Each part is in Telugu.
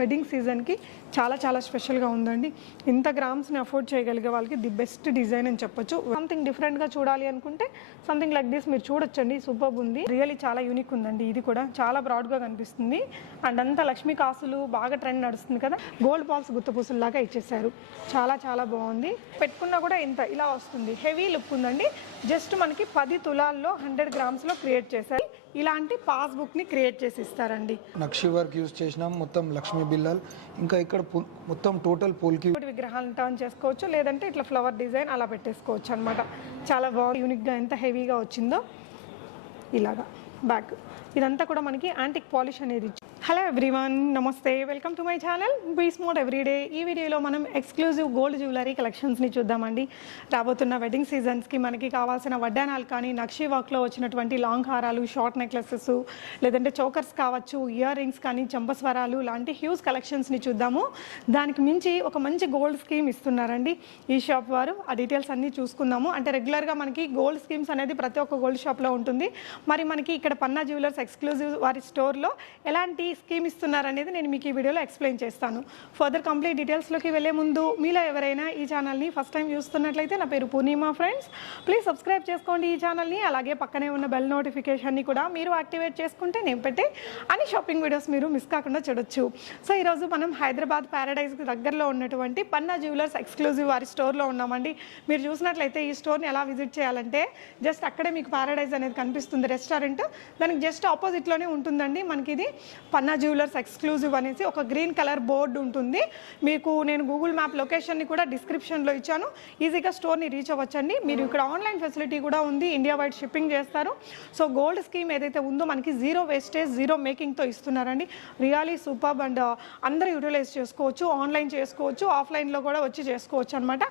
వెడ్డింగ్ సీజన్కి చాలా స్పెషల్గా ఉందండి. ఇంత గ్రామ్స్ని అఫోర్డ్ చేయగలిగే వాళ్ళకి ది బెస్ట్ డిజైన్ అని చెప్పొచ్చు. సంథింగ్ డిఫరెంట్గా చూడాలి అనుకుంటే సంథింగ్ లైక్ దిస్ మీరు చూడొచ్చండి. సూపర్ ఉంది, రియల్లీ చాలా యూనిక్ ఉందండి. ఇది కూడా చాలా బ్రాడ్గా కనిపిస్తుంది అండ్ అంతా లక్ష్మీ కాసులు బాగా ట్రెండ్ నడుస్తుంది కదా, గోల్డ్ బాల్స్ గుత్తపూసల్లాగా ఇచ్చేసారు. చాలా బాగుంది. పెట్టుకున్నా కూడా ఇంత ఇలా వస్తుంది, హెవీ లుక్ ఉందండి. జస్ట్ మనకి 10 తులాల్లో 100 గ్రామ్స్లో క్రియేట్ చేశారు. ఇలాంటి పాస్బుక్ని క్రియేట్ చేసి ఇస్తారండి. నక్షి వర్క్ యూజ్ చేసినాం, మొత్తం లక్ష్మీ బిల్లల్, ఇంకా ఇక్కడ మొత్తం టోటల్ పోల్కి విగ్రహాలను టర్న్ చేసుకోవచ్చు, లేదంటే ఇట్లా ఫ్లవర్ డిజైన్ అలా పెట్టేసుకోవచ్చు అనమాట. చాలా బాగుంది, యూనిక్గా ఎంత హెవీగా వచ్చిందో. ఇలాగా బ్యాక్ ఇదంతా కూడా మనకి యాంటిక్ పాలిష్ అనేది. హలో ఎవ్రీవన్, నమస్తే, welcome to my channel be smart everyday. ఈ వీడియోలో మనం ఎక్స్క్లూజివ్ గోల్డ్ జ్యువెలరీ కలెక్షన్స్ని చూద్దామండి. రాబోతున్న వెడ్డింగ్ సీజన్స్కి మనకి కావాల్సిన వడ్డానాలు కానీ, నక్షి వర్క్లో వచ్చినటువంటి లాంగ్ హారాలు, షార్ట్ నెక్లెసెస్, లేదంటే చోకర్స్ కావచ్చు, ఇయర్ రింగ్స్ కానీ, చంపస్వరాలు లాంటి హ్యూజ్ కలెక్షన్స్ని చూద్దాము. దానికి మించి ఒక మంచి గోల్డ్ స్కీమ్ ఇస్తున్నారండి ఈ షాప్ వారు. ఆ డీటెయిల్స్ అన్నీ చూసుకుందాము. అంటే రెగ్యులర్గా మనకి గోల్డ్ స్కీమ్స్ అనేది ప్రతి ఒక్క గోల్డ్ షాప్లో ఉంటుంది. మరి మనకి ఇక్కడ పన్నా జ్యువెలర్స్ ఎక్స్క్లూజివ్ వారి స్టోర్లో ఎలాంటి స్కీమ్ ఇస్తున్నారనేది నేను మీకు ఈ వీడియోలో ఎక్స్ప్లెయిన్ చేస్తాను. ఫర్దర్ కంప్లీట్ డీటెయిల్స్లోకి వెళ్ళే ముందు మీలో ఎవరైనా ఈ ఛానల్ని ఫస్ట్ టైం చూస్తున్నట్లయితే, నా పేరు పూర్ణిమ ఫ్రెండ్స్, ప్లీజ్ సబ్స్క్రైబ్ చేసుకోండి ఈ ఛానల్ని. అలాగే పక్కనే ఉన్న బెల్ నోటిఫికేషన్ని కూడా మీరు యాక్టివేట్ చేసుకుంటే నేను పెట్టే అన్ని షాపింగ్ వీడియోస్ మీరు మిస్ కాకుండా చూడొచ్చు. సో ఈరోజు మనం హైదరాబాద్ ప్యారడైజ్కి దగ్గరలో ఉన్నటువంటి పన్నా జ్యువెలర్స్ ఎక్స్క్లూజివ్ వారి స్టోర్లో ఉన్నామండి. మీరు చూసినట్లయితే ఈ స్టోర్ని ఎలా విజిట్ చేయాలంటే, జస్ట్ అక్కడే మీకు ప్యారడైజ్ అనేది కనిపిస్తుంది రెస్టారెంట్, దానికి జస్ట్ ఆపోజిట్లోనే ఉంటుందండి. మనకి ఇది పన్నా జ్యువెలర్స్ ఎక్స్క్లూజివ్ అనేసి ఒక గ్రీన్ కలర్ బోర్డు ఉంటుంది. మీకు నేను గూగుల్ మ్యాప్ లొకేషన్ని కూడా డిస్క్రిప్షన్లో ఇచ్చాను, ఈజీగా స్టోర్ని రీచ్ అవ్వచ్చండి. మీరు ఇక్కడ ఆన్లైన్ ఫెసిలిటీ కూడా ఉంది, ఇండియా వైడ్ షిప్పింగ్ చేస్తారు. సో గోల్డ్ స్కీమ్ ఏదైతే ఉందో మనకి జీరో వేస్టేజ్, జీరో మేకింగ్తో ఇస్తున్నారండి. రియల్లీ సూపర్ అండ్ అందరూ యూటిలైజ్ చేసుకోవచ్చు, ఆన్లైన్ చేసుకోవచ్చు, ఆఫ్లైన్లో కూడా వచ్చి చేసుకోవచ్చు అనమాట.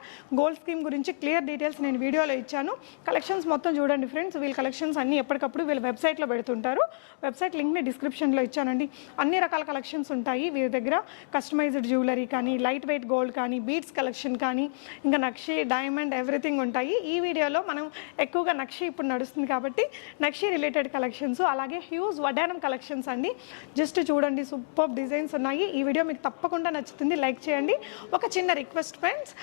గోల్డ్ స్కీమ్ గురించి క్లియర్ డీటెయిల్స్ నేను వీడియోలో ఇచ్చాను. కలెక్షన్స్ మొత్తం చూడండి ఫ్రెండ్స్. వీళ్ళ కలెక్షన్స్ అన్నీ ఎప్పటికప్పుడు వీళ్ళ వెబ్సైట్లో పెడుతుంటారు. వెబ్సైట్ లింక్ని డిస్క్రిప్షన్లో ఇచ్చానండి. అన్ని రకాల కలెక్షన్స్ ఉంటాయి వీరి దగ్గర. కస్టమైజ్డ్ జ్యువెలరీ కానీ, లైట్ వెయిట్ గోల్డ్ కానీ, బీడ్స్ కలెక్షన్ కానీ, ఇంకా నక్షి, డైమండ్, ఎవ్రీథింగ్ ఉంటాయి. ఈ వీడియోలో మనం ఎక్కువగా నక్షి ఇప్పుడు నడుస్తుంది కాబట్టి నక్షి రిలేటెడ్ కలెక్షన్స్, అలాగే హ్యూజ్ వడ్డానం కలెక్షన్స్ అండి. జస్ట్ చూడండి, సూపర్ డిజైన్స్ ఉన్నాయి. ఈ వీడియో మీకు తప్పకుండా నచ్చుతుంది, లైక్ చేయండి. ఒక చిన్న రిక్వెస్ట్ ఫ్రెండ్స్,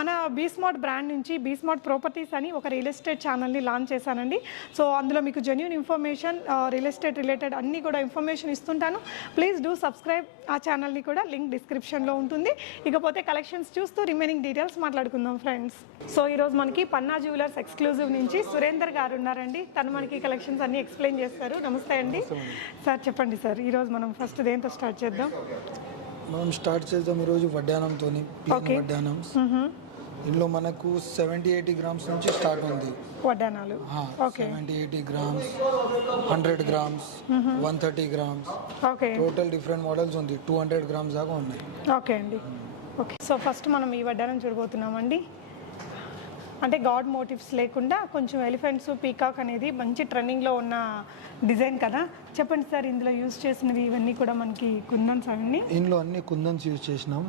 మన బీ స్మార్ట్ బ్రాండ్ నుంచి బీ స్మార్ట్ ప్రాపర్టీస్ అని ఒక రియల్ ఎస్టేట్ ఛానల్ని లాంచ్ చేశానండి. సో అందులో మీకు genuine information, real estate related అన్నీ కూడా ఇన్ఫర్మేషన్ ఇస్తుంటాను. ప్లీజ్ డూ సబ్స్క్రైబ్ ఆ ఛానల్ని కూడా, లింక్ డిస్క్రిప్షన్లో ఉంటుంది. ఇకపోతే కలెక్షన్స్ చూస్తూ రిమైనింగ్ డీటెయిల్స్ మాట్లాడుకుందాం ఫ్రెండ్స్. సో ఈరోజు మనకి పన్నా జ్యువెలర్స్ ఎక్స్క్లూజివ్ నుంచి సురేందర్ గారు ఉన్నారండి. తను మనకి కలెక్షన్స్ అన్ని ఎక్స్ప్లెయిన్ చేస్తారు. నమస్తే అండి సార్. చెప్పండి సార్, ఈరోజు మనం ఫస్ట్ దేంతో స్టార్ట్ చేద్దాం? మనం స్టార్ట్ చేద్దాం ఈరోజు వడ్డానంతో. వడ్డానం ఇందులో మనకు 70-80 గ్రామ్స్ నుంచి స్టార్ట్ ఉంది వడ్డానాలు. 70-80 grams, 100 grams, 130 grams, total different models ఉంది. 200 గ్రామ్స్ దాకా ఉన్నాయి. ఓకే అండి, ఓకే. సో ఫస్ట్ మనం ఈ వడ్డానం చూడబోతున్నామండి. అంటే గాడ్ మోటివ్స్ లేకుండా కొంచెం ఎలిఫెంట్స్, పీకాక్ అనేది మంచి ట్రెండింగ్లో ఉన్న డిజైన్ కదా. చెప్పండి సార్, ఇందులో యూజ్ చేసినవి ఇవన్నీ కూడా మనకి కుందన్స్ అవన్నీ? ఇందులో అన్ని కుందన్స్ యూజ్ చేసినాం,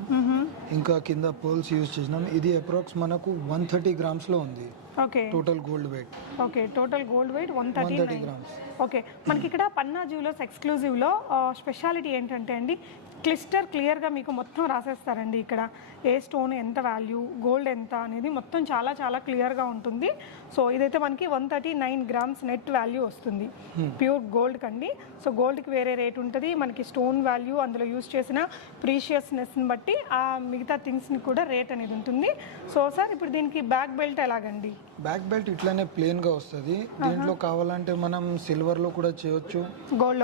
ఇంకా కింద పోల్స్ యూజ్ చేసినాం. ఇది అప్రాక్స్ మనకు 130 గ్రామ్స్లో ఉంది. Okay, total gold weight. Okay, total gold weight 130 grams. Okay, మనకి ఇక్కడ పన్నా జ్యువెలర్స్ ఎక్స్క్లూజివ్లో స్పెషాలిటీ ఏంటంటే అండి, క్లియర్గా మీకు మొత్తం రాసేస్తారండి. ఇక్కడ ఏ స్టోన్ ఎంత వాల్యూ, గోల్డ్ ఎంత అనేది మొత్తం చాలా క్లియర్గా ఉంటుంది. సో ఇదైతే మనకి 139 గ్రామ్స్ నెట్ వాల్యూ వస్తుంది ప్యూర్ గోల్డ్ కండి. సో గోల్డ్కి వేరే రేట్ ఉంటుంది, మనకి స్టోన్ వాల్యూ, అందులో యూజ్ చేసిన ప్రీషియస్నెస్ని బట్టి ఆ మిగతా థింగ్స్ని కూడా రేట్ అనేది ఉంటుంది. సో సార్ ఇప్పుడు దీనికి బ్యాక్ బెల్ట్ ఎలాగండి? బ్యాక్ బెల్ట్ ఇట్లానే ప్లేన్ గా వస్తుంది. దీంట్లో కావాలంటే మనం సిల్వర్ లో కూడా చేయొచ్చు, గోల్డ్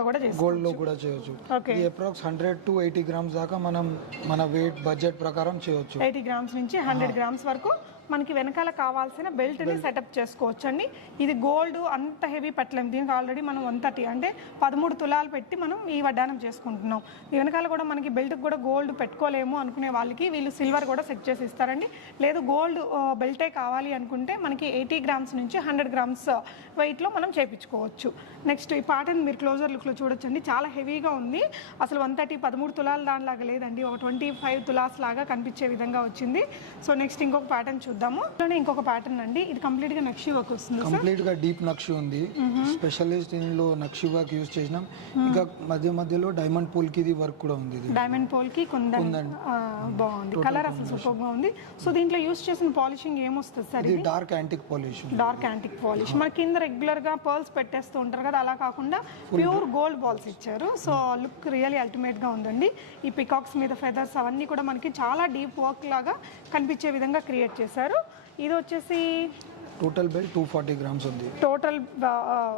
లో కూడా చేయొచ్చు. ఇది అప్రాక్స్ 100 to 80 గ్రామ్స్ దాకా మనం మన వెయిట్ బడ్జెట్ ప్రకారం చేయొచ్చు. 80 గ్రామ్స్ నుంచి 100 గ్రామ్స్ వరకు మనకి వెనకాల కావాల్సిన బెల్ట్ని సెటప్ చేసుకోవచ్చు అండి. ఇది గోల్డ్ అంత హెవీ పెట్టలేము, దీనికి ఆల్రెడీ మనం 130 అంటే 13 తులాలు పెట్టి మనం ఈ వడ్డానం చేసుకుంటున్నాం. ఈ వెనకాల కూడా మనకి బెల్ట్కి కూడా గోల్డ్ పెట్టుకోలేము అనుకునే వాళ్ళకి వీళ్ళు సిల్వర్ కూడా సెట్ చేసి ఇస్తారండి. లేదు గోల్డ్ బెల్టే కావాలి అనుకుంటే మనకి 80 గ్రామ్స్ నుంచి 100 గ్రామ్స్ వెయిట్లో మనం చేయించుకోవచ్చు. నెక్స్ట్ ఈ ప్యాటర్న్ మీరు క్లోజర్ లుక్లో చూడొచ్చండి, చాలా హెవీగా ఉంది. అసలు 130 13 తులాల దానిలాగా లేదండి, ఒక 25 తులాస్ లాగా కనిపించే విధంగా వచ్చింది. సో నెక్స్ట్ ఇంకొక ప్యాటర్న్ చూద్దాం. చూద్దాము. ఇలానే ఇంకొక ప్యాటర్న్ అండి, ఇది కంప్లీట్ గా నక్షి వర్క్ వస్తుంది. కంప్లీట్ గా డీప్ నక్షి ఉంది. స్పెషలిస్ట్ దీనిలో నక్షి వర్క్ యూజ్ చేసినాం. ఇంకా మధ్యలో డైమండ్ పోల్ కి ఇది వర్క్ కూడా ఉంది. డైమండ్ పోల్ కి బాగుంది, కలర్ అసలు సూపర్ గా ఉంది. సో దీంట్లో యూజ్ చేసిన పాలిషింగ్ ఏమొస్తుంది సార్? ఇది dark antique polish. Dark antique polish. మన కింద రెగ్యులర్ గా పర్ల్స్ పెట్టేస్తూ ఉంటారు కదా, అలా కాకుండా ప్యూర్ గోల్డ్ బాల్స్ ఇచ్చారు. సో లుక్ రియల్లీ అల్టిమేట్ గా ఉందండి. ఈ పికాక్స్ మీద ఫెదర్స్ అవన్నీ కూడా మనకి చాలా డీప్ వర్క్ లాగా కనిపించే విధంగా క్రియేట్ చేశారు. ఇది వచ్చేసి టోటల్ బెల్ట్ 240 గ్రామ్స్ ఉంది. టోటల్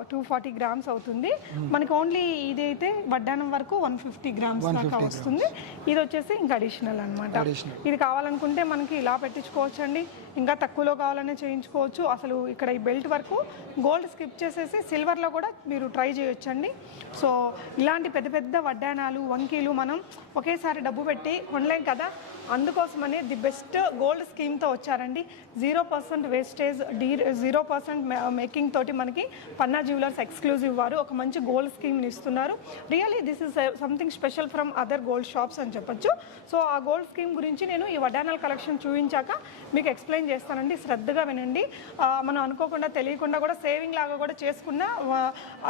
240 గ్రామ్స్ అవుతుంది. మనకి ఓన్లీ ఇది అయితే వడ్డానం వరకు 150 గ్రామ్స్ దాకా వస్తుంది. ఇది వచ్చేసి ఇంకా అడిషనల్ అనమాట. ఇది కావాలనుకుంటే మనకి ఇలా పెట్టించుకోవచ్చు అండి, ఇంకా తక్కువలో కావాలనే చేయించుకోవచ్చు. అసలు ఇక్కడ ఈ బెల్ట్ వరకు గోల్డ్ స్కిప్ చేసేసి సిల్వర్లో కూడా మీరు ట్రై చేయొచ్చండి. సో ఇలాంటి పెద్ద పెద్ద వడ్డానాలు వంకీలు మనం ఒకేసారి డబ్బు పెట్టి కొనలేం కదా, అందుకోసమని ది బెస్ట్ గోల్డ్ స్కీమ్తో వచ్చారండి. 0% వేస్టేజ్, 0% మేకింగ్ తోటి మనకి పన్నా జ్యువెలర్స్ ఎక్స్క్లూజివ్ వారు ఒక మంచి గోల్డ్ స్కీమ్ని ఇస్తున్నారు. Really this is something special from other gold shops అని చెప్పొచ్చు. సో ఆ గోల్డ్ స్కీమ్ గురించి నేను ఈ వడ్డానాల కలెక్షన్ చూపించాక మీకు ఎక్స్ప్లెయిన్ చేస్తానండి. శ్రద్ధగా వినండి. మనం అనుకోకుండా తెలియకుండా కూడా సేవింగ్ లాగా కూడా చేసుకున్న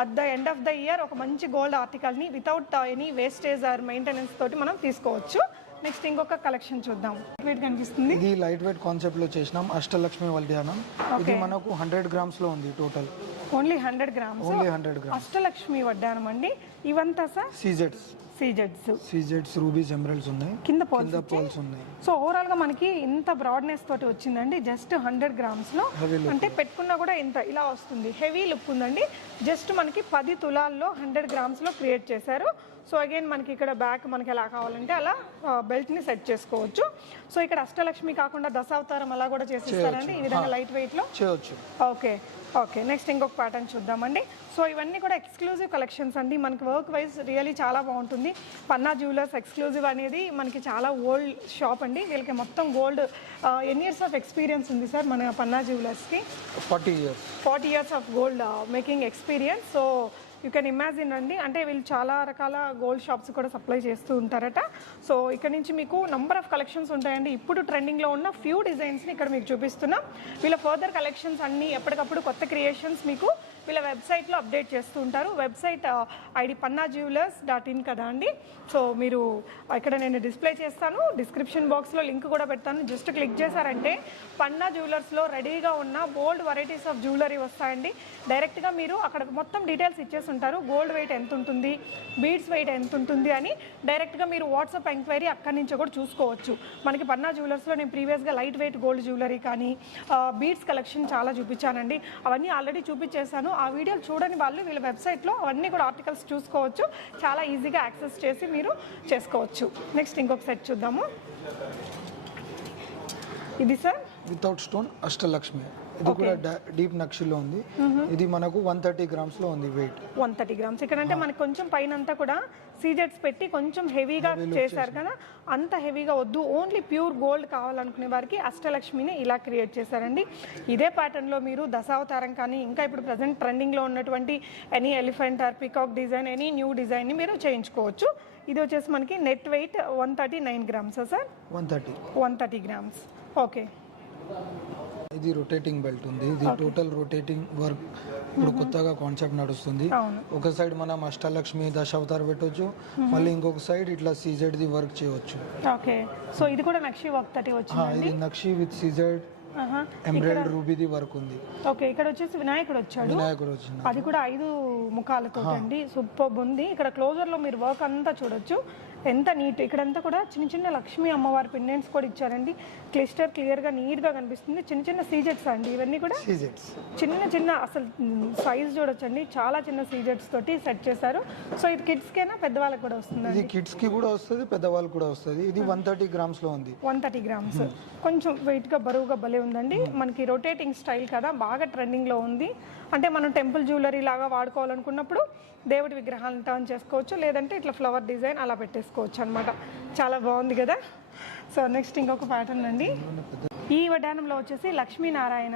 at the end of the year ఒక మంచి గోల్డ్ ఆర్టికల్ని without any wastage or maintenance తోటి మనం తీసుకోవచ్చు. నెక్స్ట్ ఇంకొక కలెక్షన్ చూద్దాం. వెయిట్ కనిపిస్తుంది. ఇది లైట్ వెయిట్ కాన్సెప్ట్ లో చేసినాం అష్టలక్ష్మి వడ్డానం. ఇది మనకు 100 గ్రామ్స్ లో ఉంది. Total only 100 grams. అష్టలక్ష్మి వడ్డానం అండి. ఇవంతా సార్ సీజెడ్స్ రూబీస్ ఎమరల్డ్స్ ఉన్నాయి, కింద పోల్స్ ఉన్నాయి. సో ఓవరాల్ గా మనకి ఇంత బ్రాడ్నెస్ తోటి వచ్చిందండి. జస్ట్ 100 గ్రామ్స్ లో అంటే పెట్టుకున్నా కూడా ఇంత ఇలా వస్తుంది. హెవీ లుక్ ఉందండి. జస్ట్ మనకి 10 తులాల్లో 100 గ్రామ్స్ లో క్రియేట్ చేశారు. సో అగైన్ మనకి ఇక్కడ బ్యాక్ మనకి ఎలా కావాలంటే అలా బెల్ట్ని సెట్ చేసుకోవచ్చు. సో ఇక్కడ అష్టలక్ష్మి కాకుండా దశావతారం అలా కూడా చేసిస్తారండి ఈ విధంగా లైట్ వెయిట్లో చేయొచ్చు. ఓకే నెక్స్ట్ ఇంకొక ప్యాటర్న్ చూద్దామండి. సో ఇవన్నీ కూడా ఎక్స్క్లూజివ్ కలెక్షన్స్ అండి. మనకి వర్క్ వైజ్ రియల్లీ చాలా బాగుంటుంది. పన్నా జ్యువెలర్స్ ఎక్స్క్లూజివ్ అనేది మనకి చాలా ఓల్డ్ షాప్ అండి. వీళ్ళకి మొత్తం గోల్డ్ ఎన్ని ఇయర్స్ ఆఫ్ ఎక్స్పీరియన్స్ ఉంది సార్ మన పన్నా జ్యువెలర్స్కి? 40 years of gold making experience. So you can imagine అండి, అంటే వీళ్ళు చాలా రకాల గోల్డ్ షాప్స్ కూడా సప్లై చేస్తూ ఉంటారట. సో ఇక్కడ నుంచి మీకు నంబర్ ఆఫ్ కలెక్షన్స్ ఉంటాయండి. ఇప్పుడు ట్రెండింగ్లో ఉన్న ఫ్యూ డిజైన్స్ని ఇక్కడ మీకు చూపిస్తున్నాం. వీళ్ళ ఫర్దర్ కలెక్షన్స్ అన్నీ ఎప్పటికప్పుడు కొత్త క్రియేషన్స్ మీకు వీళ్ళ వెబ్సైట్లో అప్డేట్ చేస్తూ ఉంటారు. వెబ్సైట్ ఐడి pannajewelers.in కదా అండి. సో మీరు ఇక్కడ నేను డిస్ప్లే చేస్తాను, డిస్క్రిప్షన్ బాక్స్లో లింక్ కూడా పెడతాను. జస్ట్ క్లిక్ చేశారంటే పన్నా జ్యువెలర్స్లో రెడీగా ఉన్న బోల్డ్ వెరైటీస్ ఆఫ్ జ్యువెలరీ వస్తాయండి. డైరెక్ట్గా మీరు అక్కడ మొత్తం డీటెయిల్స్ ఇచ్చేసి ఉంటారు. గోల్డ్ వెయిట్ ఎంత ఉంటుంది, బీడ్స్ వెయిట్ ఎంత ఉంటుంది అని డైరెక్ట్గా మీరు వాట్సాప్ ఎంక్వైరీ అక్కడి నుంచి కూడా చూసుకోవచ్చు. మనకి పన్నా జ్యువెలర్స్లో నేను ప్రీవియస్గా లైట్ వెయిట్ గోల్డ్ జ్యువెలరీ కానీ బీడ్స్ కలెక్షన్ చాలా చూపించానండి. అవన్నీ ఆల్రెడీ చూపించేశాను. ఆ వీడియోలు చూడని వాళ్ళు వీళ్ళ వెబ్సైట్లో అవన్నీ కూడా ఆర్టికల్స్ చూసుకోవచ్చు. చాలా ఈజీగా యాక్సెస్ చేసి మీరు చేసుకోవచ్చు. నెక్స్ట్ ఇంకొక సెట్ చూద్దాము. ఇది సార్ వితౌట్ స్టోన్ అష్టలక్ష్మి. ఇది కూడా డీప్ నక్షిలో ఉంది. ఇది మనకు 130 గ్రామ్స్ లో ఉంది వెయిట్. 130 గ్రామ్స్. ఇక్కడ అంటే మనకి కొంచెం పైన అంతా కూడా సీజెట్స్ పెట్టి కొంచెం హెవీగా చేశారు కదా, అంత హెవీగా వద్దు, ఓన్లీ ప్యూర్ గోల్డ్ కావాలనుకునే వారికి అష్టలక్ష్మిని ఇలా క్రియేట్ చేశారండి. ఇదే ప్యాటర్న్లో మీరు దశావతారం కానీ ఇంకా ఇప్పుడు ప్రజెంట్ ట్రెండింగ్లో ఉన్నటువంటి any elephant or peacock design, any new డిజైన్ని మీరు చేయించుకోవచ్చు. ఇది వచ్చేసి మనకి net weight 139 grams sir. 130 grams. Okay. ఇది రొటేటింగ్ బెల్ట్ ఉంది. ఇది టోటల్ రొటేటింగ్ వర్క్ ఇప్పుడు కొత్తగా కాన్సెప్ట్ నడుస్తుంది. ఒక సైడ్ మనం అష్టలక్ష్మి దశావతార్ పెట్టవచ్చు, మళ్ళీ ఇంకొక సైడ్ ఇట్లా సీజెడ్ ది వర్క్ చేయవచ్చు. ఓకే. సో ఇది కూడా నక్షి వర్క్ తోటి వచ్చింది. ఇది నక్షి విత్ సీజెడ్ ఎంబ్రాయిడరీ రూబీది వర్క్ ఉంది. ఓకే. ఇక్కడ వచ్చేసి వినాయకుడు వచ్చింది. అది కూడా 5 ముఖాలతో అండి. సూపర్ ఉంది. ఇక్కడ క్లోజర్ లో మీరు వర్క్ అంతా చూడొచ్చు. ఎంత నీట్. ఇక్కడంతా కూడా చిన్న చిన్న లక్ష్మీ అమ్మవారి పెండెంట్స్ కూడా ఇచ్చారండి. క్లిస్టర్ క్లియర్గా నీట్గా కనిపిస్తుంది. చిన్న చిన్న సీజెట్స్ అండి ఇవన్నీ కూడా. చిన్న అసలు సైజ్ చూడొచ్చండి. చాలా చిన్న సీజెట్స్ తోటి సెట్ చేశారు. సో ఇది కిడ్స్కేనా పెద్దవాళ్ళకి కూడా వస్తుంది? ఇది కిడ్స్కి కూడా వస్తుంది, పెద్దవాళ్ళకి కూడా వస్తుంది. ఇది 130 గ్రామ్స్లో ఉంది. 130 గ్రామ్స్. కొంచెం వెయిట్గా బరువుగా భలే ఉందండి. మనకి రొటేటింగ్ స్టైల్ కదా, బాగా ట్రెండింగ్లో ఉంది. అంటే మనం టెంపుల్ జ్యువెలరీ లాగా వాడుకోవాలనుకున్నప్పుడు దేవుడి విగ్రహాలను టర్న్ చేసుకోవచ్చు, లేదంటే ఇట్లా ఫ్లవర్ డిజైన్ అలా పెట్టేసుకోవచ్చు అనమాట. చాలా బాగుంది కదా. సో నెక్స్ట్ ఇంకొక ప్యాటర్న్ అండి. ఈ వడ్డానంలో వచ్చేసి లక్ష్మీనారాయణ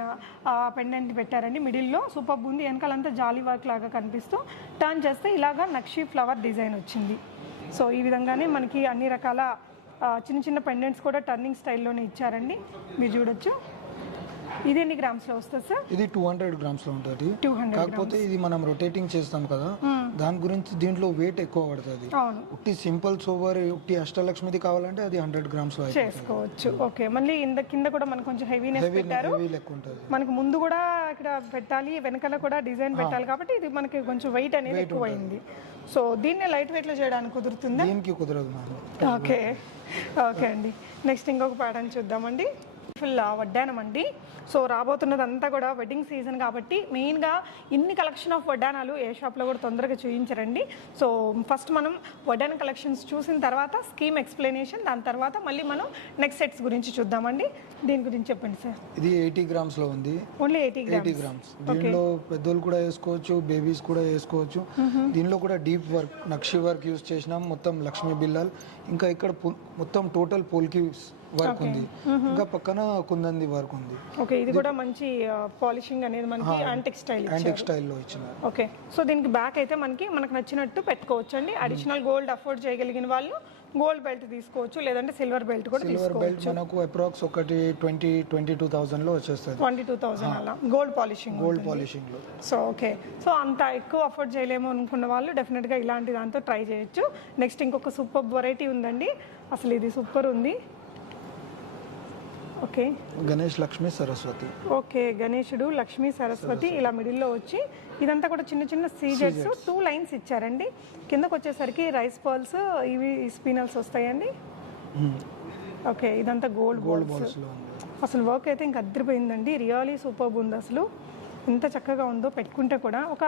పెండెంట్ పెట్టారండి మిడిల్లో. సూపర్ ఉంది. వెనకాలంతా జాలీ వర్క్ లాగా కనిపిస్తూ టర్న్ చేస్తే ఇలాగా నక్షి ఫ్లవర్ డిజైన్ వచ్చింది. సో ఈ విధంగానే మనకి అన్ని రకాల చిన్న చిన్న పెండెంట్స్ కూడా టర్నింగ్ స్టైల్లోనే ఇచ్చారండి. మీరు చూడొచ్చు. ఇది ఎన్ని గ్రామ్స్ లో వస్తుంది సార్? ఇది 200 గ్రామ్స్ లో ఉంటుంది. 200 కాకపోతే ఇది మనం రొటేటింగ్ చేస్తాం కదా, దాని గురించి దీంట్లో వెయిట్ ఎక్కువ పడుతుంది. అవును. ఉట్టి సింపుల్ సోబర్ ఉట్టి అష్టలక్ష్మిది కావాలంటే అది 100 గ్రామ్స్ లో చేసుకోవచ్చు. ఓకే, మళ్ళీ కింద కూడా మనకు కొంచెం హెవీనెస్ పెట్టారు. హెవీ లెక్క ఉంటుంది. మనకు ముందు కూడా ఇక్కడ పెట్టాలి, వెనకాల కూడా డిజైన్ పెట్టాలి కాబట్టి ఇది మనకి కొంచెం వెయిట్ అనేది ఎక్కువైంది. సో దీన్ని లైట్ వెయిట్ లో చేయడానికి కుదురుతుందా? దీనికి కుదరదు. ఓకే ఓకే అండి. నెక్స్ట్ ఇంకొక ప్యాటర్న్ చూద్దామండి. ఫుల్ వడ్డానం అండి. సో రాబోతున్నదంతా కూడా వెడ్డింగ్ సీజన్ కాబట్టి మెయిన్గా ఇన్ని కలెక్షన్ ఆఫ్ వడ్డానాలు ఏ షాప్లో కూడా తొందరగా చూపించరండి. సో ఫస్ట్ మనం వడ్డానం కలెక్షన్స్ చూసిన తర్వాత స్కీమ్ ఎక్స్ప్లెనేషన్, దాని తర్వాత మళ్ళీ మనం నెక్స్ట్ సెట్స్ గురించి చూద్దామండి. దీని గురించి చెప్పండి సార్. ఇది 80 గ్రామ్స్ లో ఉంది. Only 80 grams. దీనిలో పెద్దోళ్ళు కూడా వేసుకోవచ్చు, బేబీస్ కూడా వేసుకోవచ్చు. దీనిలో కూడా డీప్ వర్క్ నక్షి వర్క్ యూస్ చేసినాం, మొత్తం లక్ష్మీ బిల్లల్, ఇంకా ఇక్కడ మొత్తం టోటల్ పోల్కి వర్క్ ఉంది, ఇంకా పక్కన కుందంది వర్క్ ఉంది. ఓకే, ఇది కూడా మంచి పాలిషింగ్ అనేది మనకి యాంటిక్ స్టైల్లో ఇచ్చినారు. ఓకే, సో దీనికి బ్యాక్ అయితే మనకు నచ్చినట్టు పెట్టుకోవచ్చు అండి. అడిషనల్ గోల్డ్ అఫోర్డ్ చేయగలిగిన వాళ్ళు గోల్డ్ బెల్ట్ తీసుకోవచ్చు, లేదంటే సిల్వర్ బెల్ట్ కూడా సిల్వర్ బెల్ట్ మనకు అప్రాక్స్ ఒకటి 22,000 లో వచ్చేస్తుంది. 22,000 అలా గోల్డ్ పాలిషింగ్ లో. సో ఓకే, సో అంత ఎక్కువ అఫోర్డ్ చేయలేము అనుకున్న వాళ్ళు డెఫినెట్ గా ఇలాంటి దాంతో ట్రై చేయొచ్చు. నెక్స్ట్ ఇంకొక సూపర్ వెరైటీ ఉందండి, అసలు ఇది సూపర్ ఉంది. ఓకే, గణేష్ లక్ష్మీ సరస్వతి. ఓకే, గణేశుడు లక్ష్మీ సరస్వతి ఇలా మిడిల్లో వచ్చి ఇదంతా కూడా చిన్న చిన్న సీజెట్స్ 2 లైన్స్ ఇచ్చారండి. కిందకు వచ్చేసరికి రైస్ పర్ల్స్, ఇవి స్పినల్స్ వస్తాయండి. ఓకే, ఇదంతా గోల్డ్ బాల్స్. అసలు వర్క్ అయితే ఇంకా అద్దరిపోయిందండి, రియలీ సూపర్ ఉంది. అసలు ఎంత చక్కగా ఉందో, పెట్టుకుంటే కూడా ఒక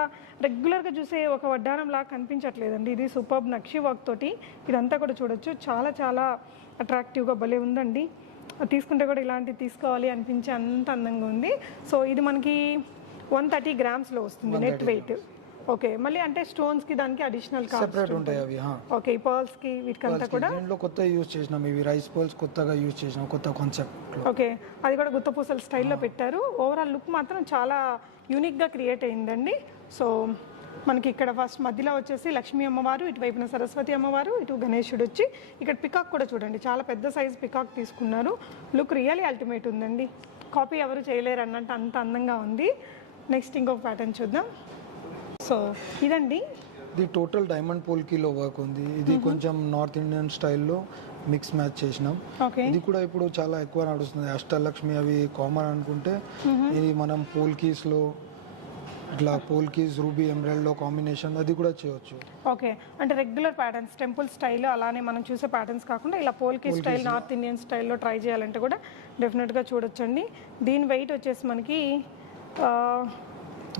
రెగ్యులర్గా చూసే ఒక వడ్డానం లాగా కనిపించట్లేదండి. ఇది సూపర్ నక్షి వర్క్ తోటి ఇదంతా కూడా చూడొచ్చు. చాలా చాలా అట్రాక్టివ్గా భలే ఉందండి. తీసుకుంటే కూడా ఇలాంటివి తీసుకోవాలి అనిపించే అంత అందంగా ఉంది. సో ఇది మనకి 130 గ్రామ్స్లో వస్తుంది నెట్ వెయిట్. ఓకే, మళ్ళీ అంటే స్టోన్స్ కి దానికి అడిషనల్ సెపరేట్ ఉంటాయి అవి. ఓకే, ఈ పర్ల్స్ కి వీటికంతా కూడా దీంట్లో కొత్త యూస్ చేసినాం, ఇవి రైస్ పర్ల్స్ కొత్తగా యూస్ చేసినాం, కొత్త కాన్సెప్ట్. ఓకే, అది కూడా గుత్తపూసల స్టైల్లో పెట్టారు. ఓవరాల్ లుక్ మాత్రం చాలా యూనిక్గా క్రియేట్ అయిందండి. సో మనకి ఇక్కడ ఫస్ట్ మధ్యలో వచ్చేసి లక్ష్మీ అమ్మవారు, ఇటువైపున సరస్వతి అమ్మవారు, ఇటు గణేశుడు వచ్చి, ఇక్కడ పికాక్ కూడా చూడండి, చాలా పెద్ద సైజ్ పికాక్ తీసుకున్నారు. లుక్ రియల్లీ అల్టిమేట్ ఉందండి, కాపీ ఎవరు చేయలేరు అన్నట్టు అంత అందంగా ఉంది. నెక్స్ట్ ఇంకొక ప్యాటర్న్ చూద్దాం. సో ఇదండి, ఇది టోటల్ డైమండ్ పోల్కీలో వర్క్ ఉంది. ఇది కొంచెం నార్త్ ఇండియన్ స్టైల్లో మిక్స్ మ్యాచ్ చేసినాం. ఇది కూడా ఇప్పుడు చాలా ఎక్కువ నడుస్తుంది. అష్టలక్ష్మి అవి కామన్ అనుకుంటే, ఇది మనం పోల్కీస్లో ఇట్లా పోల్కీస్ రూబీ ఎమరాల్డ్ లో కాంబినేషన్ అది కూడా చేయొచ్చు. ఓకే, అంటే రెగ్యులర్ ప్యాటర్న్స్ టెంపుల్ స్టైల్ అలానే మనం చూసే ప్యాటర్న్స్ కాకుండా ఇలా పోల్కీ స్టైల్ నార్త్ ఇండియన్ స్టైల్లో ట్రై చేయాలంటే కూడా డెఫినెట్గా చూడొచ్చండి. దీని వెయిట్ వచ్చేసి మనకి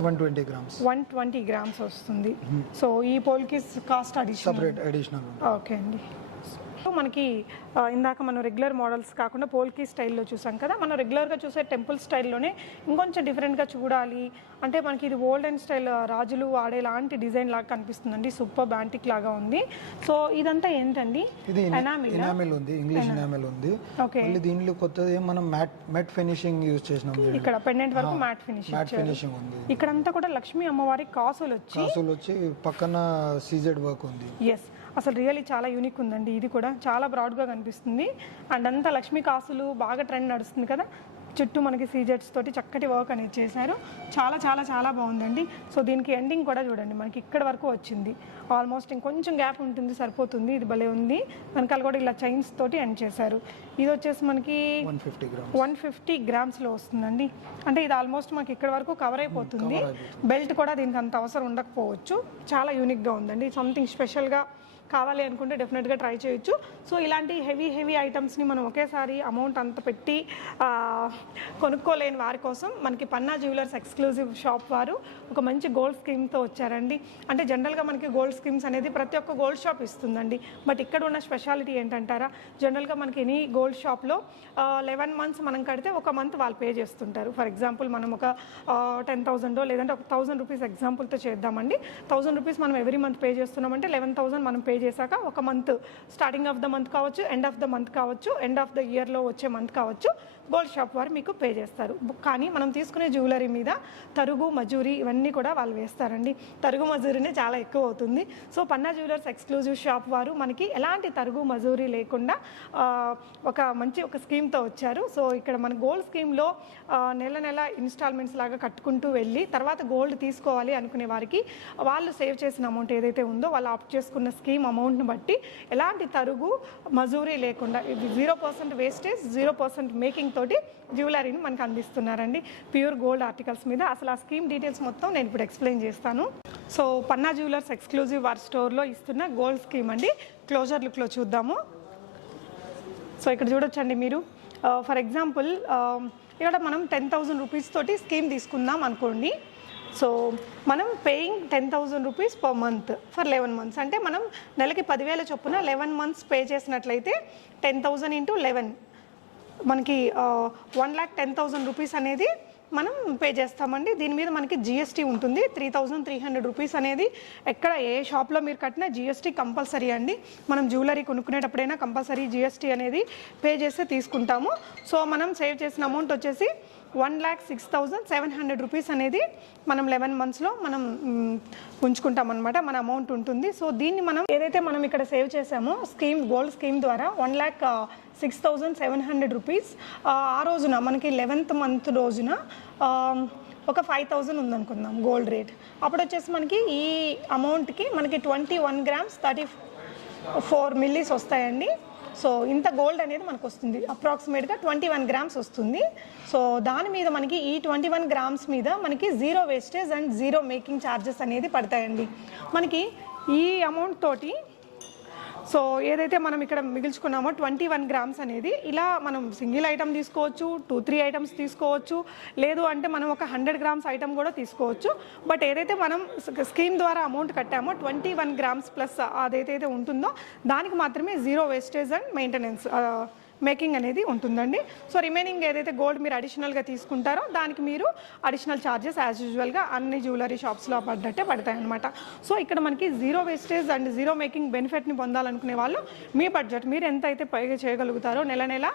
120 గ్రామ్స్ 120 గ్రామ్స్ వస్తుంది. సో ఈ పోల్కీస్ కాస్ట్ అడిషనల్. ఓకే అండి. మనకి ఇందాక మనం రెగ్యులర్ మోడల్స్ కాకుండా పోల్కీ స్టైల్లో చూసాం కదా, మనం రెగ్యులర్గా చూసే టెంపుల్ స్టైల్లోనే ఇంకొంచెం డిఫరెంట్గా చూడాలి అంటే మనకి ఇది ఓల్డెన్ స్టైల్ రాజులు వాడే లాంటి డిజైన్ లాగా కనిపిస్తుందండి. సూపర్ బ్యాంటిక్ లాగా ఉంది. సో ఇదంతా ఏంటండి? ఇది ఎనామిల్ ఉంది, ఇంగ్లీష్ ఎనామిల్ ఉంది. ఓకే, దీనిలో కొత్తది మనం మ్యాట్ ఫినిషింగ్ యూస్ చేసినాం. ఇక్కడ పెండెంట్ వరకు మ్యాట్ ఫినిషింగ్ ఉంది. ఇక్కడంతా కూడా లక్ష్మీ అమ్మవారి కాసులు వచ్చి పక్కన సీజెడ్ వర్క్ ఉంది. ఎస్, అసలు రియల్లీ చాలా యూనిక్ ఉందండి. ఇది కూడా చాలా బ్రాడ్గా కనిపిస్తుంది అండ్ అంతా లక్ష్మీ కాసులు బాగా ట్రెండ్ నడుస్తుంది కదా, చుట్టూ మనకి సీజెట్స్ తోటి చక్కటి వర్క్ అనేది చేశారు. చాలా చాలా చాలా బాగుందండి. సో దీనికి ఎండింగ్ కూడా చూడండి, మనకి ఇక్కడ వరకు వచ్చింది. ఆల్మోస్ట్ ఇంకొంచెం గ్యాప్ ఉంటుంది, సరిపోతుంది. ఇది భలే ఉంది. వెనకాల కూడా ఇలా చైన్స్ తోటి ఎండ్ చేశారు. ఇది వచ్చేసి మనకి 150 గ్రామ్స్లో వస్తుందండి. అంటే ఇది ఆల్మోస్ట్ మనకి ఇక్కడ వరకు కవర్ అయిపోతుంది. బెల్ట్ కూడా దీనికి అంత అవసరం ఉండకపోవచ్చు. చాలా యూనిక్గా ఉందండి. సంథింగ్ స్పెషల్గా కావాలి అనుకుంటే డెఫినెట్గా ట్రై చేయొచ్చు. సో ఇలాంటి హెవీ ఐటమ్స్ని మనం ఒకేసారి అమౌంట్ అంత పెట్టి కొనుక్కోలేని వారి కోసం మనకి పన్నా జ్యువెలర్స్ ఎక్స్క్లూజివ్ షాప్ వారు ఒక మంచి గోల్డ్ స్కీమ్తో వచ్చారండి. అంటే జనరల్గా మనకి గోల్డ్ స్కీమ్స్ అనేది ప్రతి ఒక్క గోల్డ్ షాప్ ఇస్తుందండి. బట్ ఇక్కడ ఉన్న స్పెషాలిటీ ఏంటంటారా, జనరల్గా మనకి ఎనీ గోల్డ్ షాప్లో 11 months మనం కడితే ఒక మంత్ వాళ్ళు పే చేస్తుంటారు. ఫర్ ఎగ్జాంపుల్ మనం ఒక 10,000 లేదంటే ఒక 1,000 రూపీస్ ఎగ్జాంపుల్తో చేద్దామండి. 1,000 రూపీస్ మనం ఎవ్రీ మంత్ పే చేస్తున్నామంటే 11,000 మనం పే చేశాక ఒక month starting of the month కావచ్చు, ఎండ్ ఆఫ్ ద మంత్ కావచ్చు, ఎండ్ ఆఫ్ ద ఇయర్లో వచ్చే మంత్ కావచ్చు, గోల్డ్ షాప్ వారు మీకు పే చేస్తారు. కానీ మనం తీసుకునే జ్యువెలరీ మీద తరుగు మజూరీ ఇవన్నీ కూడా వాళ్ళు వేస్తారండి. తరుగు మజూరీనే చాలా ఎక్కువ అవుతుంది. సో పన్నా జ్యువెలర్స్ ఎక్స్క్లూజివ్ షాప్ వారు మనకి ఎలాంటి తరుగు మజూరీ లేకుండా ఒక మంచి స్కీమ్తో వచ్చారు. సో ఇక్కడ మన గోల్డ్ స్కీమ్లో నెల నెల ఇన్స్టాల్మెంట్స్ లాగా కట్టుకుంటూ వెళ్ళి తర్వాత గోల్డ్ తీసుకోవాలి అనుకునే వారికి వాళ్ళు సేవ్ చేసిన అమౌంట్ ఏదైతే ఉందో వాళ్ళు ఆప్ట్ చేసుకున్న స్కీమ్ అమౌంట్ని బట్టి ఎలాంటి తరుగు మజూరీ లేకుండా 0% వేస్టేజ్ 0% మేకింగ్ తోటి జ్యువెలరీని మనకు అందిస్తున్నారండి. ప్యూర్ గోల్డ్ ఆర్టికల్స్ మీద. అసలు ఆ స్కీమ్ డీటెయిల్స్ మొత్తం నేను ఇప్పుడు ఎక్స్ప్లెయిన్ చేస్తాను. సో పన్నా జ్యువెలర్స్ ఎక్స్క్లూజివ్ వారి స్టోర్లో ఇస్తున్న గోల్డ్ స్కీమ్ అండి. క్లోజర్ లుక్లో చూద్దాము. సో ఇక్కడ చూడొచ్చండి మీరు. ఫర్ ఎగ్జాంపుల్ ఇక్కడ మనం 10,000 రూపీస్ తోటి స్కీమ్ తీసుకుందాం అనుకోండి. సో మనం paying 10,000 rupees per month for 11 months. అంటే మనం నెలకి 10,000 చొప్పున 11 మంత్స్ పే చేసినట్లయితే 10,000 ఇంటూ 11 మనకి 1,10,000 రూపీస్ అనేది మనం పే చేస్తామండి. దీని మీద మనకి జిఎస్టీ ఉంటుంది. 3,300 రూపీస్ అనేది ఎక్కడ ఏ షాప్లో మీరు కట్టినా జిఎస్టీ కంపల్సరీ అండి. మనం జ్యువెలరీ కొనుక్కునేటప్పుడైనా కంపల్సరీ జిఎస్టీ అనేది పే చేస్తే తీసుకుంటాము. సో మనం సేవ్ చేసిన అమౌంట్ వచ్చేసి 1,06,700 రూపీస్ అనేది మనం 11 మంత్స్లో మనం ఉంచుకుంటాం అనమాట. మన అమౌంట్ ఉంటుంది. సో దీన్ని మనం ఏదైతే మనం ఇక్కడ సేవ్ చేసామో గోల్డ్ స్కీమ్ ద్వారా 1,06,700 రూపీస్ ఆ రోజున మనకి 11th మంత్ రోజున ఒక 5,000 ఉందనుకుందాం గోల్డ్ రేట్. అప్పుడు వచ్చేసి మనకి ఈ అమౌంట్కి మనకి 21 grams 34 millis వస్తాయండి. సో ఇంత గోల్డ్ అనేది మనకు వస్తుంది. అప్రాక్సిమేట్గా 21 grams వస్తుంది. సో దాని మీద మనకి ఈ 21 grams మీద మనకి 0 వేస్టేజ్ అండ్ 0 మేకింగ్ ఛార్జెస్ అనేది పడతాయండి. మనకి ఈ అమౌంట్ తోటి సో ఏదైతే మనం ఇక్కడ మిగిల్చుకున్నామో 21 grams అనేది ఇలా మనం సింగిల్ ఐటమ్ తీసుకోవచ్చు, 2-3 ఐటమ్స్ తీసుకోవచ్చు, లేదు అంటే మనం ఒక 100 grams ఐటమ్ కూడా తీసుకోవచ్చు. బట్ ఏదైతే మనం స్కీమ్ ద్వారా అమౌంట్ కట్టామో 21 grams ప్లస్ అదైతే ఉంటుందో దానికి మాత్రమే 0 వేస్టేజ్ అండ్ మెయింటెనెన్స్ మేకింగ్ అనేది ఉంటుందండి. సో రిమైనింగ్ ఏదైతే గోల్డ్ మీరు అడిషనల్గా తీసుకుంటారో దానికి మీరు అడిషనల్ ఛార్జెస్ యాజ్ యూజువల్గా అన్ని జ్యువెలరీ షాప్స్లో పడ్డట్టే పడతాయి అనమాట. సో ఇక్కడ మనకి 0 వేస్టేజ్ అండ్ 0 మేకింగ్ బెనిఫిట్ని పొందాలనుకునే వాళ్ళు మీ బడ్జెట్ మీరు ఎంత అయితే పే చేయగలుగుతారో నెల నెల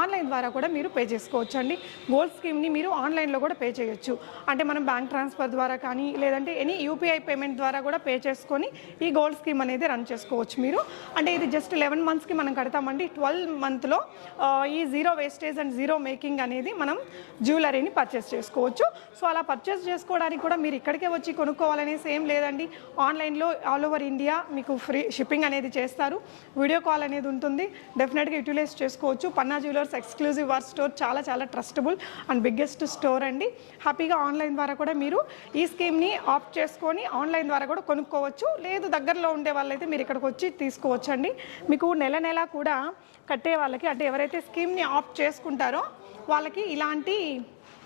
ఆన్లైన్ ద్వారా కూడా మీరు పే చేసుకోవచ్చు అండి. గోల్డ్ స్కీమ్ని మీరు ఆన్లైన్లో కూడా పే చేయొచ్చు. అంటే మనం బ్యాంక్ ట్రాన్స్ఫర్ ద్వారా కానీ లేదంటే ఎనీ యూపీఐ పేమెంట్ ద్వారా కూడా పే చేసుకొని ఈ గోల్డ్ స్కీమ్ అనేది రన్ చేసుకోవచ్చు మీరు. అంటే ఇది జస్ట్ 11 మంత్స్కి మనం కడతామండి. 12 మంత్లో ఈ 0 వేస్టేజ్ అండ్ 0 మేకింగ్ అనేది మనం జ్యువెలరీని పర్చేస్ చేసుకోవచ్చు. సో అలా పర్చేస్ చేసుకోవడానికి కూడా మీరు ఇక్కడికే వచ్చి కొనుక్కోవాలనేసి ఏం లేదండి. ఆన్లైన్లో ఆల్ ఓవర్ ఇండియా మీకు ఫ్రీ షిప్పింగ్ అనేది చేస్తారు. వీడియో కాల్ అనేది ఉంటుంది. డెఫినెట్గా యూటిలైజ్ చేసుకోవచ్చు. పన్నా జ్యువెలర్స్ ఎక్స్క్లూజివ్ వార్ స్టోర్ చాలా చాలా ట్రస్టబుల్ అండ్ బిగ్గెస్ట్ స్టోర్ అండి. హ్యాపీగా ఆన్లైన్ ద్వారా కూడా మీరు ఈ స్కీమ్ని ఆప్ట్ చేసుకొని ఆన్లైన్ ద్వారా కూడా కొనుక్కోవచ్చు. లేదు దగ్గరలో ఉండే వాళ్ళైతే మీరు ఇక్కడికి వచ్చి తీసుకోవచ్చు అండి. మీకు నెల నెల కూడా కట్టే వాళ్ళకి అంటే ఎవరైతే స్కీమ్ని ఆప్ట్ చేసుకుంటారో వాళ్ళకి ఇలాంటి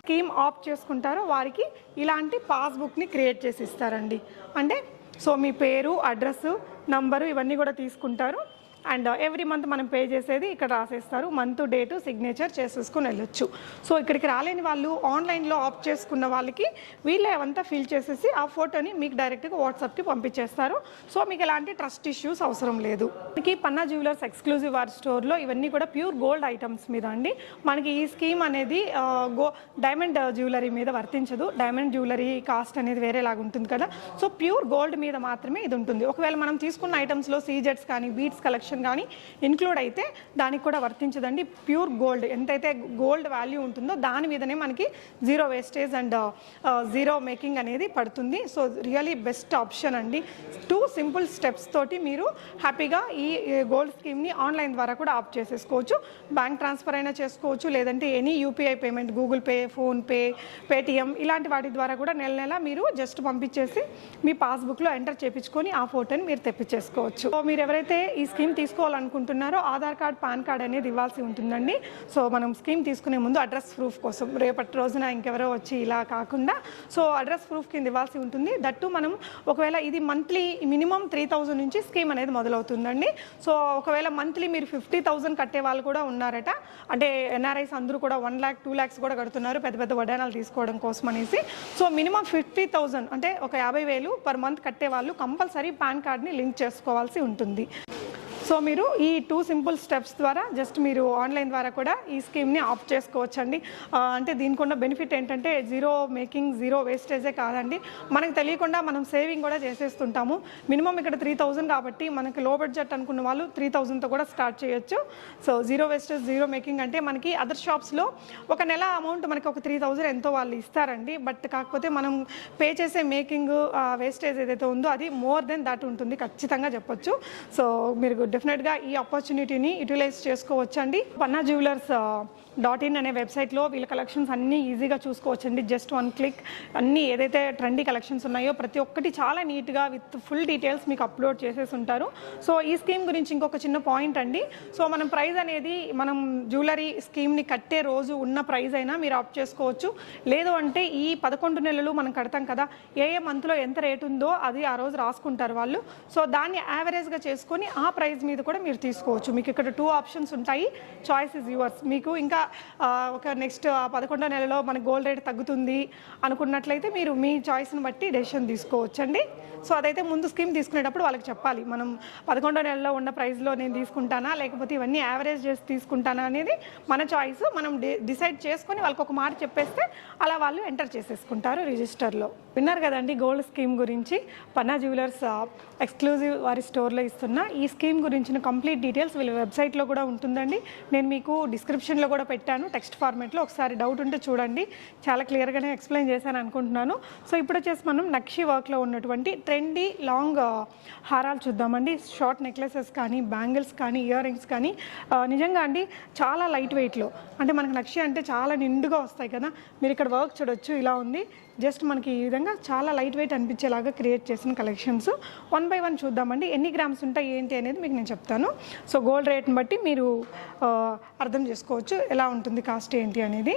స్కీమ్ ఆప్ట్ చేసుకుంటారో వారికి ఇలాంటి పాస్బుక్ని క్రియేట్ చేసి ఇస్తారండి. అంటే సో మీ పేరు, అడ్రస్, నంబరు ఇవన్నీ కూడా తీసుకుంటారు. అండ్ ఎవ్రీ మంత్ మనం పే చేసేది ఇక్కడ రాసేస్తారు. మంత్, డేటు, సిగ్నేచర్ చేసేసుకుని వెళ్ళొచ్చు. సో ఇక్కడికి రాలేని వాళ్ళు ఆన్లైన్లో ఆప్ట్ చేసుకున్న వాళ్ళకి వీళ్ళే అవంతా ఫిల్ చేసేసి ఆ ఫోటోని మీకు డైరెక్ట్గా వాట్సాప్కి పంపించేస్తారు. సో మీకు ఎలాంటి ట్రస్ట్ ఇష్యూస్ అవసరం లేదు. మనకి పన్నా జ్యువెలర్స్ ఎక్స్క్లూజివ్ వార్ స్టోర్లో ఇవన్నీ కూడా ప్యూర్ గోల్డ్ ఐటమ్స్ మీద అండి. మనకి ఈ స్కీమ్ అనేది డైమండ్ జ్యువెలరీ మీద వర్తించదు. డైమండ్ జ్యువెలరీ కాస్ట్ అనేది వేరేలాగా ఉంటుంది కదా. సో ప్యూర్ గోల్డ్ మీద మాత్రమే ఇది ఉంటుంది. ఒకవేళ మనం తీసుకున్న ఐటమ్స్లో సీజెట్స్ కానీ బీట్స్ కలెక్షన్ కానీ ఇంక్లూడ్ అయితే దానికి కూడా వర్తించదండి. ప్యూర్ గోల్డ్ ఎంతైతే గోల్డ్ వాల్యూ ఉంటుందో దాని మీదనే మనకి 0 వేస్టేజ్ అండ్ 0 మేకింగ్ అనేది పడుతుంది. సో రియలీ బెస్ట్ ఆప్షన్ అండి. 2 సింపుల్ స్టెప్స్ తోటి మీరు హ్యాపీగా ఈ గోల్డ్ స్కీమ్ని ఆన్లైన్ ద్వారా కూడా ఆప్ట్ చేసేసుకోవచ్చు. బ్యాంక్ ట్రాన్స్ఫర్ అయినా చేసుకోవచ్చు, లేదంటే any UPI payment Google pay, PhonePe, Paytm ఇలాంటి వాటి ద్వారా కూడా నెల నెల మీరు జస్ట్ పంపించేసి మీ పాస్బుక్లో ఎంటర్ చేయించుకొని ఆ ఫోటోని మీరు తెప్పించేసుకోవచ్చు. సో మీరు ఎవరైతే ఈ స్కీమ్ తీసుకోవాలనుకుంటున్నారో ఆధార్ కార్డ్, పాన్ కార్డ్ అనేది ఇవ్వాల్సి ఉంటుందండి. సో మనం స్కీమ్ తీసుకునే ముందు అడ్రస్ ప్రూఫ్ కోసం, రేపటి రోజున ఇంకెవరో వచ్చి ఇలా కాకుండా సో అడ్రస్ ప్రూఫ్ కింద ఇవ్వాల్సి ఉంటుంది. దట్టు మనం ఒకవేళ ఇది మంత్లీ మినిమం 3000 నుంచి స్కీమ్ అనేది మొదలవుతుందండి. సో ఒకవేళ మంత్లీ మీరు 50,000 కట్టే వాళ్ళు కూడా ఉన్నారట. అంటే ఎన్ఆర్ఐస్ అందరూ కూడా 1 lakh 2 lakhs కూడా కడుతున్నారు పెద్ద పెద్ద వడ్డానాలు తీసుకోవడం కోసం అనేసి. సో మినిమం 50,000 అంటే ఒక 50,000 పర్ మంత్ కట్టే వాళ్ళు కంపల్సరీ పాన్ కార్డ్ని లింక్ చేసుకోవాల్సి ఉంటుంది. సో మీరు ఈ 2 సింపుల్ స్టెప్స్ ద్వారా జస్ట్ మీరు ఆన్లైన్ ద్వారా కూడా ఈ స్కీమ్ని ఆఫ్ చేసుకోవచ్చండి. అంటే దీనికి ఉన్న బెనిఫిట్ ఏంటంటే జీరో మేకింగ్, జీరో వేస్టేజే కాదండి, మనకు తెలియకుండా మనం సేవింగ్ కూడా చేసేస్తుంటాము. మినిమం ఇక్కడ 3,000 కాబట్టి మనకి లో బడ్జెట్ అనుకున్న వాళ్ళు 3,000తో కూడా స్టార్ట్ చేయొచ్చు. So zero wastage, zero making అంటే మనకి అదర్ షాప్స్లో ఒక నెల అమౌంట్ మనకి ఒక 3,000 ఎంతో వాళ్ళు ఇస్తారండి. బట్ కాకపోతే మనం పే చేసే మేకింగ్ వేస్టేజ్ ఏదైతే ఉందో అది మోర్ దెన్ దాట్ ఉంటుంది ఖచ్చితంగా చెప్పొచ్చు. సో మీరు డెఫినెట్గా ఈ ఆపర్చునిటీని యూటిలైజ్ చేసుకోవచ్చండి. పన్నా జ్యువెలర్స్.in అనే వెబ్సైట్లో వీళ్ళ కలెక్షన్స్ అన్నీ ఈజీగా చూసుకోవచ్చండి. జస్ట్ 1 click అన్నీ ఏదైతే ట్రెండీ కలెక్షన్స్ ఉన్నాయో ప్రతి ఒక్కటి చాలా నీట్గా విత్ ఫుల్ డీటెయిల్స్ మీకు అప్లోడ్ చేసేసి ఉంటారు. సో ఈ స్కీమ్ గురించి ఇంకొక చిన్న పాయింట్ అండి. సో మనం ప్రైస్ అనేది మనం జ్యువెలరీ స్కీమ్ని కట్టే రోజు ఉన్న ప్రైస్ అయినా మీరు ఆప్ట్ చేసుకోవచ్చు. లేదు అంటే ఈ 11 నెలలు మనం కడతాం కదా, ఏ మంత్లో ఎంత రేట్ ఉందో అది ఆ రోజు రాసుకుంటారు వాళ్ళు. సో దాన్ని యావరేజ్గా చేసుకొని ఆ ప్రైస్ మీద కూడా మీరు తీసుకోవచ్చు. మీకు ఇక్కడ 2 ఆప్షన్స్ ఉంటాయి, చాయిస్ ఇస్ యువర్స్. మీకు ఇంకా ఒక నెక్స్ట్ 11వ నెలలో మన గోల్డ్ రేట్ తగ్గుతుంది అనుకున్నట్లయితే మీరు మీ చాయిస్ని బట్టి డెసిషన్ తీసుకోవచ్చండి. సో అదైతే ముందు స్కీమ్ తీసుకునేటప్పుడు వాళ్ళకి చెప్పాలి, మనం 11వ నెలలో ఉన్న ప్రైస్లో నేను తీసుకుంటానా లేకపోతే ఇవన్నీ యావరేజ్ చేసి తీసుకుంటానా అనేది మన చాయిస్. మనం డిసైడ్ చేసుకొని వాళ్ళకి ఒక మాట చెప్పేస్తే అలా వాళ్ళు ఎంటర్ చేసేసుకుంటారు రిజిస్టర్లో. విన్నారు కదండి గోల్డ్ స్కీమ్ గురించి. పన్నా జ్యువెలర్స్ ఎక్స్క్లూజివ్ వారి స్టోర్లో ఇస్తున్న ఈ స్కీమ్ గురించిన కంప్లీట్ డీటెయిల్స్ వీళ్ళ వెబ్సైట్లో కూడా ఉంటుందండి. నేను మీకు డిస్క్రిప్షన్లో కూడా పెట్టాను టెక్స్ట్ ఫార్మేట్లో, ఒకసారి డౌట్ ఉంటే చూడండి. చాలా క్లియర్గానే ఎక్స్ప్లెయిన్ చేశాను అనుకుంటున్నాను. సో ఇప్పుడు వచ్చేసి మనం నక్షి వర్క్లో ఉన్నటువంటి ట్రెండీ లాంగ్ హారాలు చూద్దామండి. షార్ట్ నెక్లెసెస్ కానీ, బ్యాంగిల్స్ కానీ, ఇయర్ రింగ్స్ కానీ నిజంగా అండి చాలా లైట్ వెయిట్లో, అంటే మనకు నక్షి అంటే చాలా నిండుగా వస్తాయి కదా, మీరు ఇక్కడ వర్క్ చూడొచ్చు ఇలా ఉంది. జస్ట్ మనకి ఈ విధంగా చాలా లైట్ వెయిట్ అనిపించేలాగా క్రియేట్ చేసిన కలెక్షన్స్ 1 by 1 చూద్దామండి. ఎన్ని గ్రామ్స్ ఉంటాయి ఏంటి అనేది మీకు నేను చెప్తాను. సో గోల్డ్ రేట్ని బట్టి మీరు అర్థం చేసుకోవచ్చు ఎలా ఉంటుంది కాస్ట్ ఏంటి అనేది.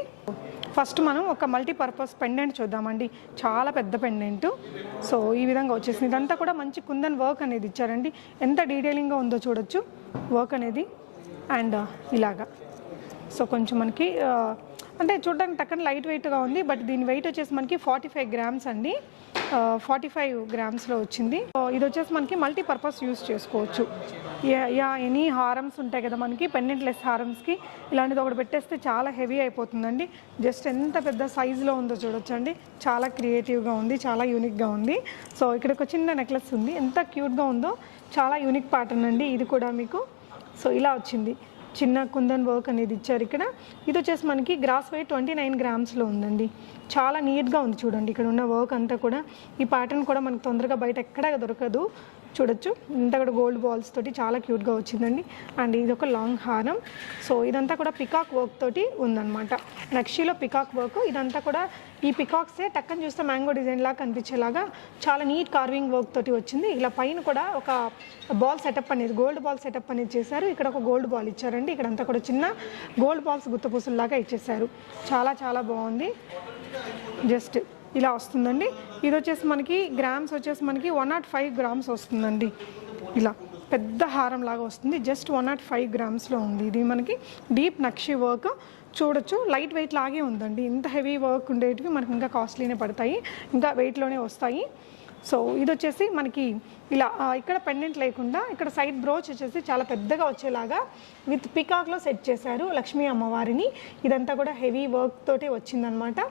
ఫస్ట్ మనం ఒక మల్టీపర్పస్ పెండెంట్ చూద్దామండి. చాలా పెద్ద పెండెంట్. సో ఈ విధంగా వచ్చేసింది. ఇదంతా కూడా మంచి కుందన్ వర్క్ అనేది ఇచ్చారండి. ఎంత డీటెయిలింగ్గా ఉందో చూడొచ్చు వర్క్ అనేది. అండ్ ఇలాగా సో కొంచెం మనకి అంటే చూడడానికి టక్కన లైట్ వెయిట్గా ఉంది. బట్ దీని వెయిట్ వచ్చేసి మనకి 45 grams అండి. 45 grams వచ్చింది. ఇది వచ్చేసి మనకి మల్టీపర్పస్ యూస్ చేసుకోవచ్చు. ఎనీ హారమ్స్ ఉంటాయి కదా మనకి పెండెంట్లెస్ హారమ్స్కి, ఇలాంటిది ఒకటి పెట్టేస్తే చాలా హెవీ అయిపోతుందండి. జస్ట్ ఎంత పెద్ద సైజులో ఉందో చూడొచ్చండి. చాలా క్రియేటివ్గా ఉంది, చాలా యూనిక్గా ఉంది. సో ఇక్కడ ఒక చిన్న నెక్లెస్ ఉంది, ఎంత క్యూట్గా ఉందో. చాలా యూనిక్ ప్యాటర్న్ అండి ఇది కూడా మీకు. సో ఇలా వచ్చింది, చిన్న కుందన్ వర్క్ అనేది ఇచ్చారు ఇక్కడ. ఇది వచ్చేసి మనకి గ్రాస్ వెయిట్ 29 grams ఉందండి. చాలా నీట్గా ఉంది చూడండి. ఇక్కడ ఉన్న వర్క్ అంతా కూడా, ఈ ప్యాటర్న్ కూడా మనకు తొందరగా బయట ఎక్కడ దొరకదు. చూడొచ్చు ఇంత కూడా గోల్డ్ బాల్స్ తోటి చాలా క్యూట్గా వచ్చిందండి. అండ్ ఇది ఒక లాంగ్ హారం. సో ఇదంతా కూడా పికాక్ వర్క్ తోటి ఉందన్నమాట. నక్షిలో పికాక్ వర్క్ ఇదంతా కూడా. ఈ పికాక్సే టక్కని చూస్తే మ్యాంగో డిజైన్ లాగా కనిపించేలాగా చాలా నీట్ కార్వింగ్ వర్క్ తోటి వచ్చింది. ఇలా పైన కూడా ఒక బాల్ సెటప్ అనేది, గోల్డ్ బాల్ సెటప్ అనేది చేశారు. ఇక్కడ ఒక గోల్డ్ బాల్ ఇచ్చారండి. ఇక్కడంతా కూడా చిన్న గోల్డ్ బాల్స్ గుత్తపూసల్లాగా ఇచ్చేసారు. చాలా చాలా బాగుంది. జస్ట్ ఇలా వస్తుందండి. ఇది వచ్చేసి మనకి గ్రామ్స్ వచ్చేసి మనకి 105 grams వస్తుందండి. ఇలా పెద్ద హారం లాగా వస్తుంది. జస్ట్ 105 grams ఉంది. ఇది మనకి డీప్ నక్షి వర్క్ చూడొచ్చు. లైట్ వెయిట్ లాగే ఉందండి. ఇంత హెవీ వర్క్ ఉండేటివి మనకి ఇంకా కాస్ట్లీనే పడతాయి, ఇంకా వెయిట్లోనే వస్తాయి. సో ఇది వచ్చేసి మనకి ఇలా ఇక్కడ పెండెంట్ లేకుండా ఇక్కడ సైడ్ బ్రోచ్ వచ్చేసి చాలా పెద్దగా వచ్చేలాగా విత్ పికాక్లో సెట్ చేశారు లక్ష్మీ అమ్మవారిని. ఇదంతా కూడా హెవీ వర్క్ తోటి వచ్చిందనమాట.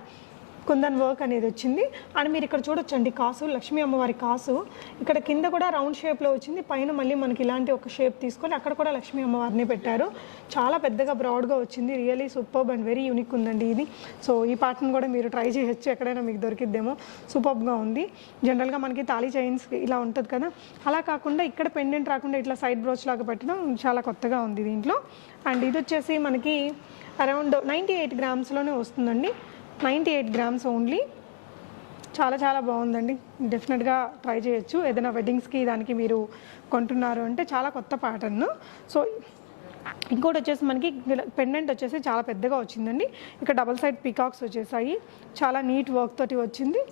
కుందన్ వర్క్ అనేది వచ్చింది. అండ్ మీరు ఇక్కడ చూడొచ్చండి కాసు, లక్ష్మీ అమ్మవారి కాసు ఇక్కడ కింద కూడా రౌండ్ షేప్లో వచ్చింది. పైన మళ్ళీ మనకి ఇలాంటి ఒక షేప్ తీసుకొని అక్కడ కూడా లక్ష్మీ అమ్మవారిని పెట్టారు. చాలా పెద్దగా బ్రాడ్గా వచ్చింది. Really superb and very unique ఉందండి ఇది. సో ఈ ప్యాటర్న్ కూడా మీరు ట్రై చేయొచ్చు, ఎక్కడైనా మీకు దొరికిద్దేమో. సూపర్బ్గా ఉంది. జనరల్గా మనకి తాళీ చైన్స్ ఇలా ఉంటుంది కదా, అలా కాకుండా ఇక్కడ పెండెంట్ రాకుండా ఇట్లా సైడ్ బ్రోచ్ లాగా పెట్టడం చాలా కొత్తగా ఉంది దీంట్లో. అండ్ ఇది వచ్చేసి మనకి అరౌండ్ 98 grams వస్తుందండి. 98 grams ఓన్లీ. చాలా చాలా బాగుందండి. డెఫినెట్గా ట్రై చేయొచ్చు. ఏదైనా వెడ్డింగ్స్కి దానికి మీరు కొంటున్నారు అంటే చాలా కొత్త ప్యాటర్న్. సో ఇంకోటి వచ్చేసి మనకి పెండెంట్ వచ్చేసి చాలా పెద్దగా వచ్చిందండి. ఇక్కడ డబల్ సైడ్ పీకాక్స్ వచ్చేసాయి, చాలా నీట్ వర్క్ తోటి వచ్చింది.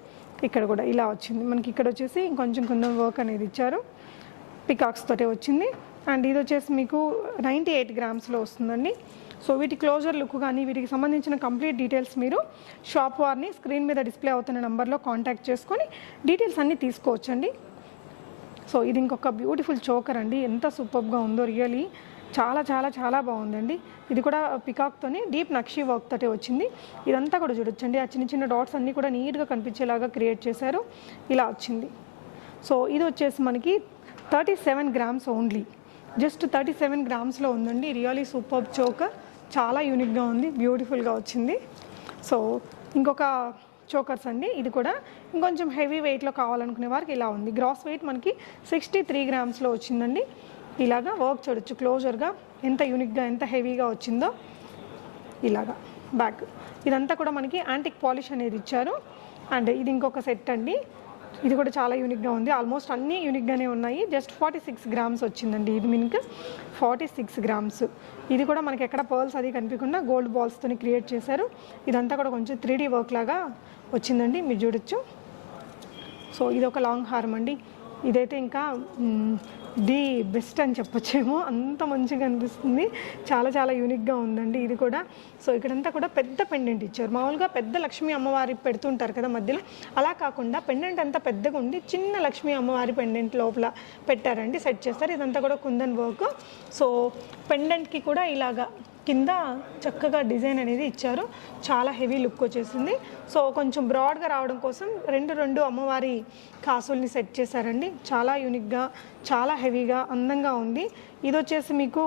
ఇక్కడ కూడా ఇలా వచ్చింది మనకి. ఇక్కడ వచ్చేసి ఇంకొంచెం కుందన్ వర్క్ అనేది ఇచ్చారు, పీకాక్స్ తోటి వచ్చింది. అండ్ ఇది వచ్చేసి మీకు 98 గ్రామ్స్లో వస్తుందండి. సో వీటి క్లోజర్ లుక్ కానీ వీటికి సంబంధించిన కంప్లీట్ డీటెయిల్స్ మీరు షాప్ వారిని స్క్రీన్ మీద డిస్ప్లే అవుతున్న నెంబర్లో కాంటాక్ట్ చేసుకొని డీటెయిల్స్ అన్నీ తీసుకోవచ్చండి. సో ఇది ఇంకొక బ్యూటిఫుల్ చోకర్ అండి, ఎంత సూపర్గా ఉందో రియలీ. చాలా చాలా చాలా బాగుందండి. ఇది కూడా పికాక్తోనే డీప్ నక్షి వర్క్ తోటి వచ్చింది. ఇదంతా కూడా చూడొచ్చండి, ఆ చిన్న చిన్న డాట్స్ అన్నీ కూడా నీట్గా కనిపించేలాగా క్రియేట్ చేశారు. ఇలా వచ్చింది. సో ఇది వచ్చేసి మనకి 37 గ్రామ్స్ ఓన్లీ, జస్ట్ 37 గ్రామ్స్లో ఉందండి. రియలీ సూపర్ చోకర్, చాలా యూనిక్గా ఉంది, బ్యూటిఫుల్గా వచ్చింది. సో ఇంకొక చోకర్స్ అండి, ఇది కూడా ఇంకొంచెం హెవీ వెయిట్లో కావాలనుకునే వారికి ఇలా ఉంది. గ్రాస్ వెయిట్ మనకి 63 గ్రామ్స్లో వచ్చిందండి. ఇలాగా వర్క్ చూడొచ్చు క్లోజర్గా, ఎంత యూనిక్గా ఎంత హెవీగా వచ్చిందో. ఇలాగా బ్యాక్ ఇదంతా కూడా మనకి యాంటిక్ పాలిష్ అనేది ఇచ్చారు. అండ్ ఇది ఇంకొక సెట్ అండి, ఇది కూడా చాలా యూనిక్గా ఉంది. ఆల్మోస్ట్ అన్నీ యూనిక్గానే ఉన్నాయి. జస్ట్ 46 గ్రామ్స్ వచ్చిందండి. ఇది మీకు 46 గ్రామ్స్. ఇది కూడా మనకి ఎక్కడ పర్ల్స్ అది కనిపించకుండా గోల్డ్ బాల్స్తో క్రియేట్ చేశారు. ఇదంతా కూడా కొంచెం 3D వర్క్ లాగా వచ్చిందండి, మీరు చూడొచ్చు. సో ఇది ఒక లాంగ్ హార్మ్ అండి, ఇదైతే ఇంకా ది బెస్ట్ అని చెప్పొచ్చేమో, అంత మంచిగా అనిపిస్తుంది. చాలా చాలా యూనిక్గా ఉందండి ఇది కూడా. సో ఇక్కడంతా కూడా పెద్ద పెండెంట్ ఇచ్చారు. మామూలుగా పెద్ద లక్ష్మీ అమ్మవారి పెడుతుంటారు కదా మధ్యలో, అలా కాకుండా పెండెంట్ అంతా పెద్దగా ఉండి చిన్న లక్ష్మీ అమ్మవారి పెండెంట్ లోపల పెట్టారండి, సెట్ చేస్తారు. ఇదంతా కూడా కుందన్ వర్క్. సో పెండెంట్కి కూడా ఇలాగా కింద చక్కగా డిజైన్ అనేది ఇచ్చారు, చాలా హెవీ లుక్ వచ్చేసింది. సో కొంచెం బ్రాడ్గా రావడం కోసం రెండు అమ్మవారి కాసుల్ని సెట్ చేశారండి. చాలా యూనిక్గా, చాలా హెవీగా, అందంగా ఉంది. ఇది వచ్చేసి మీకు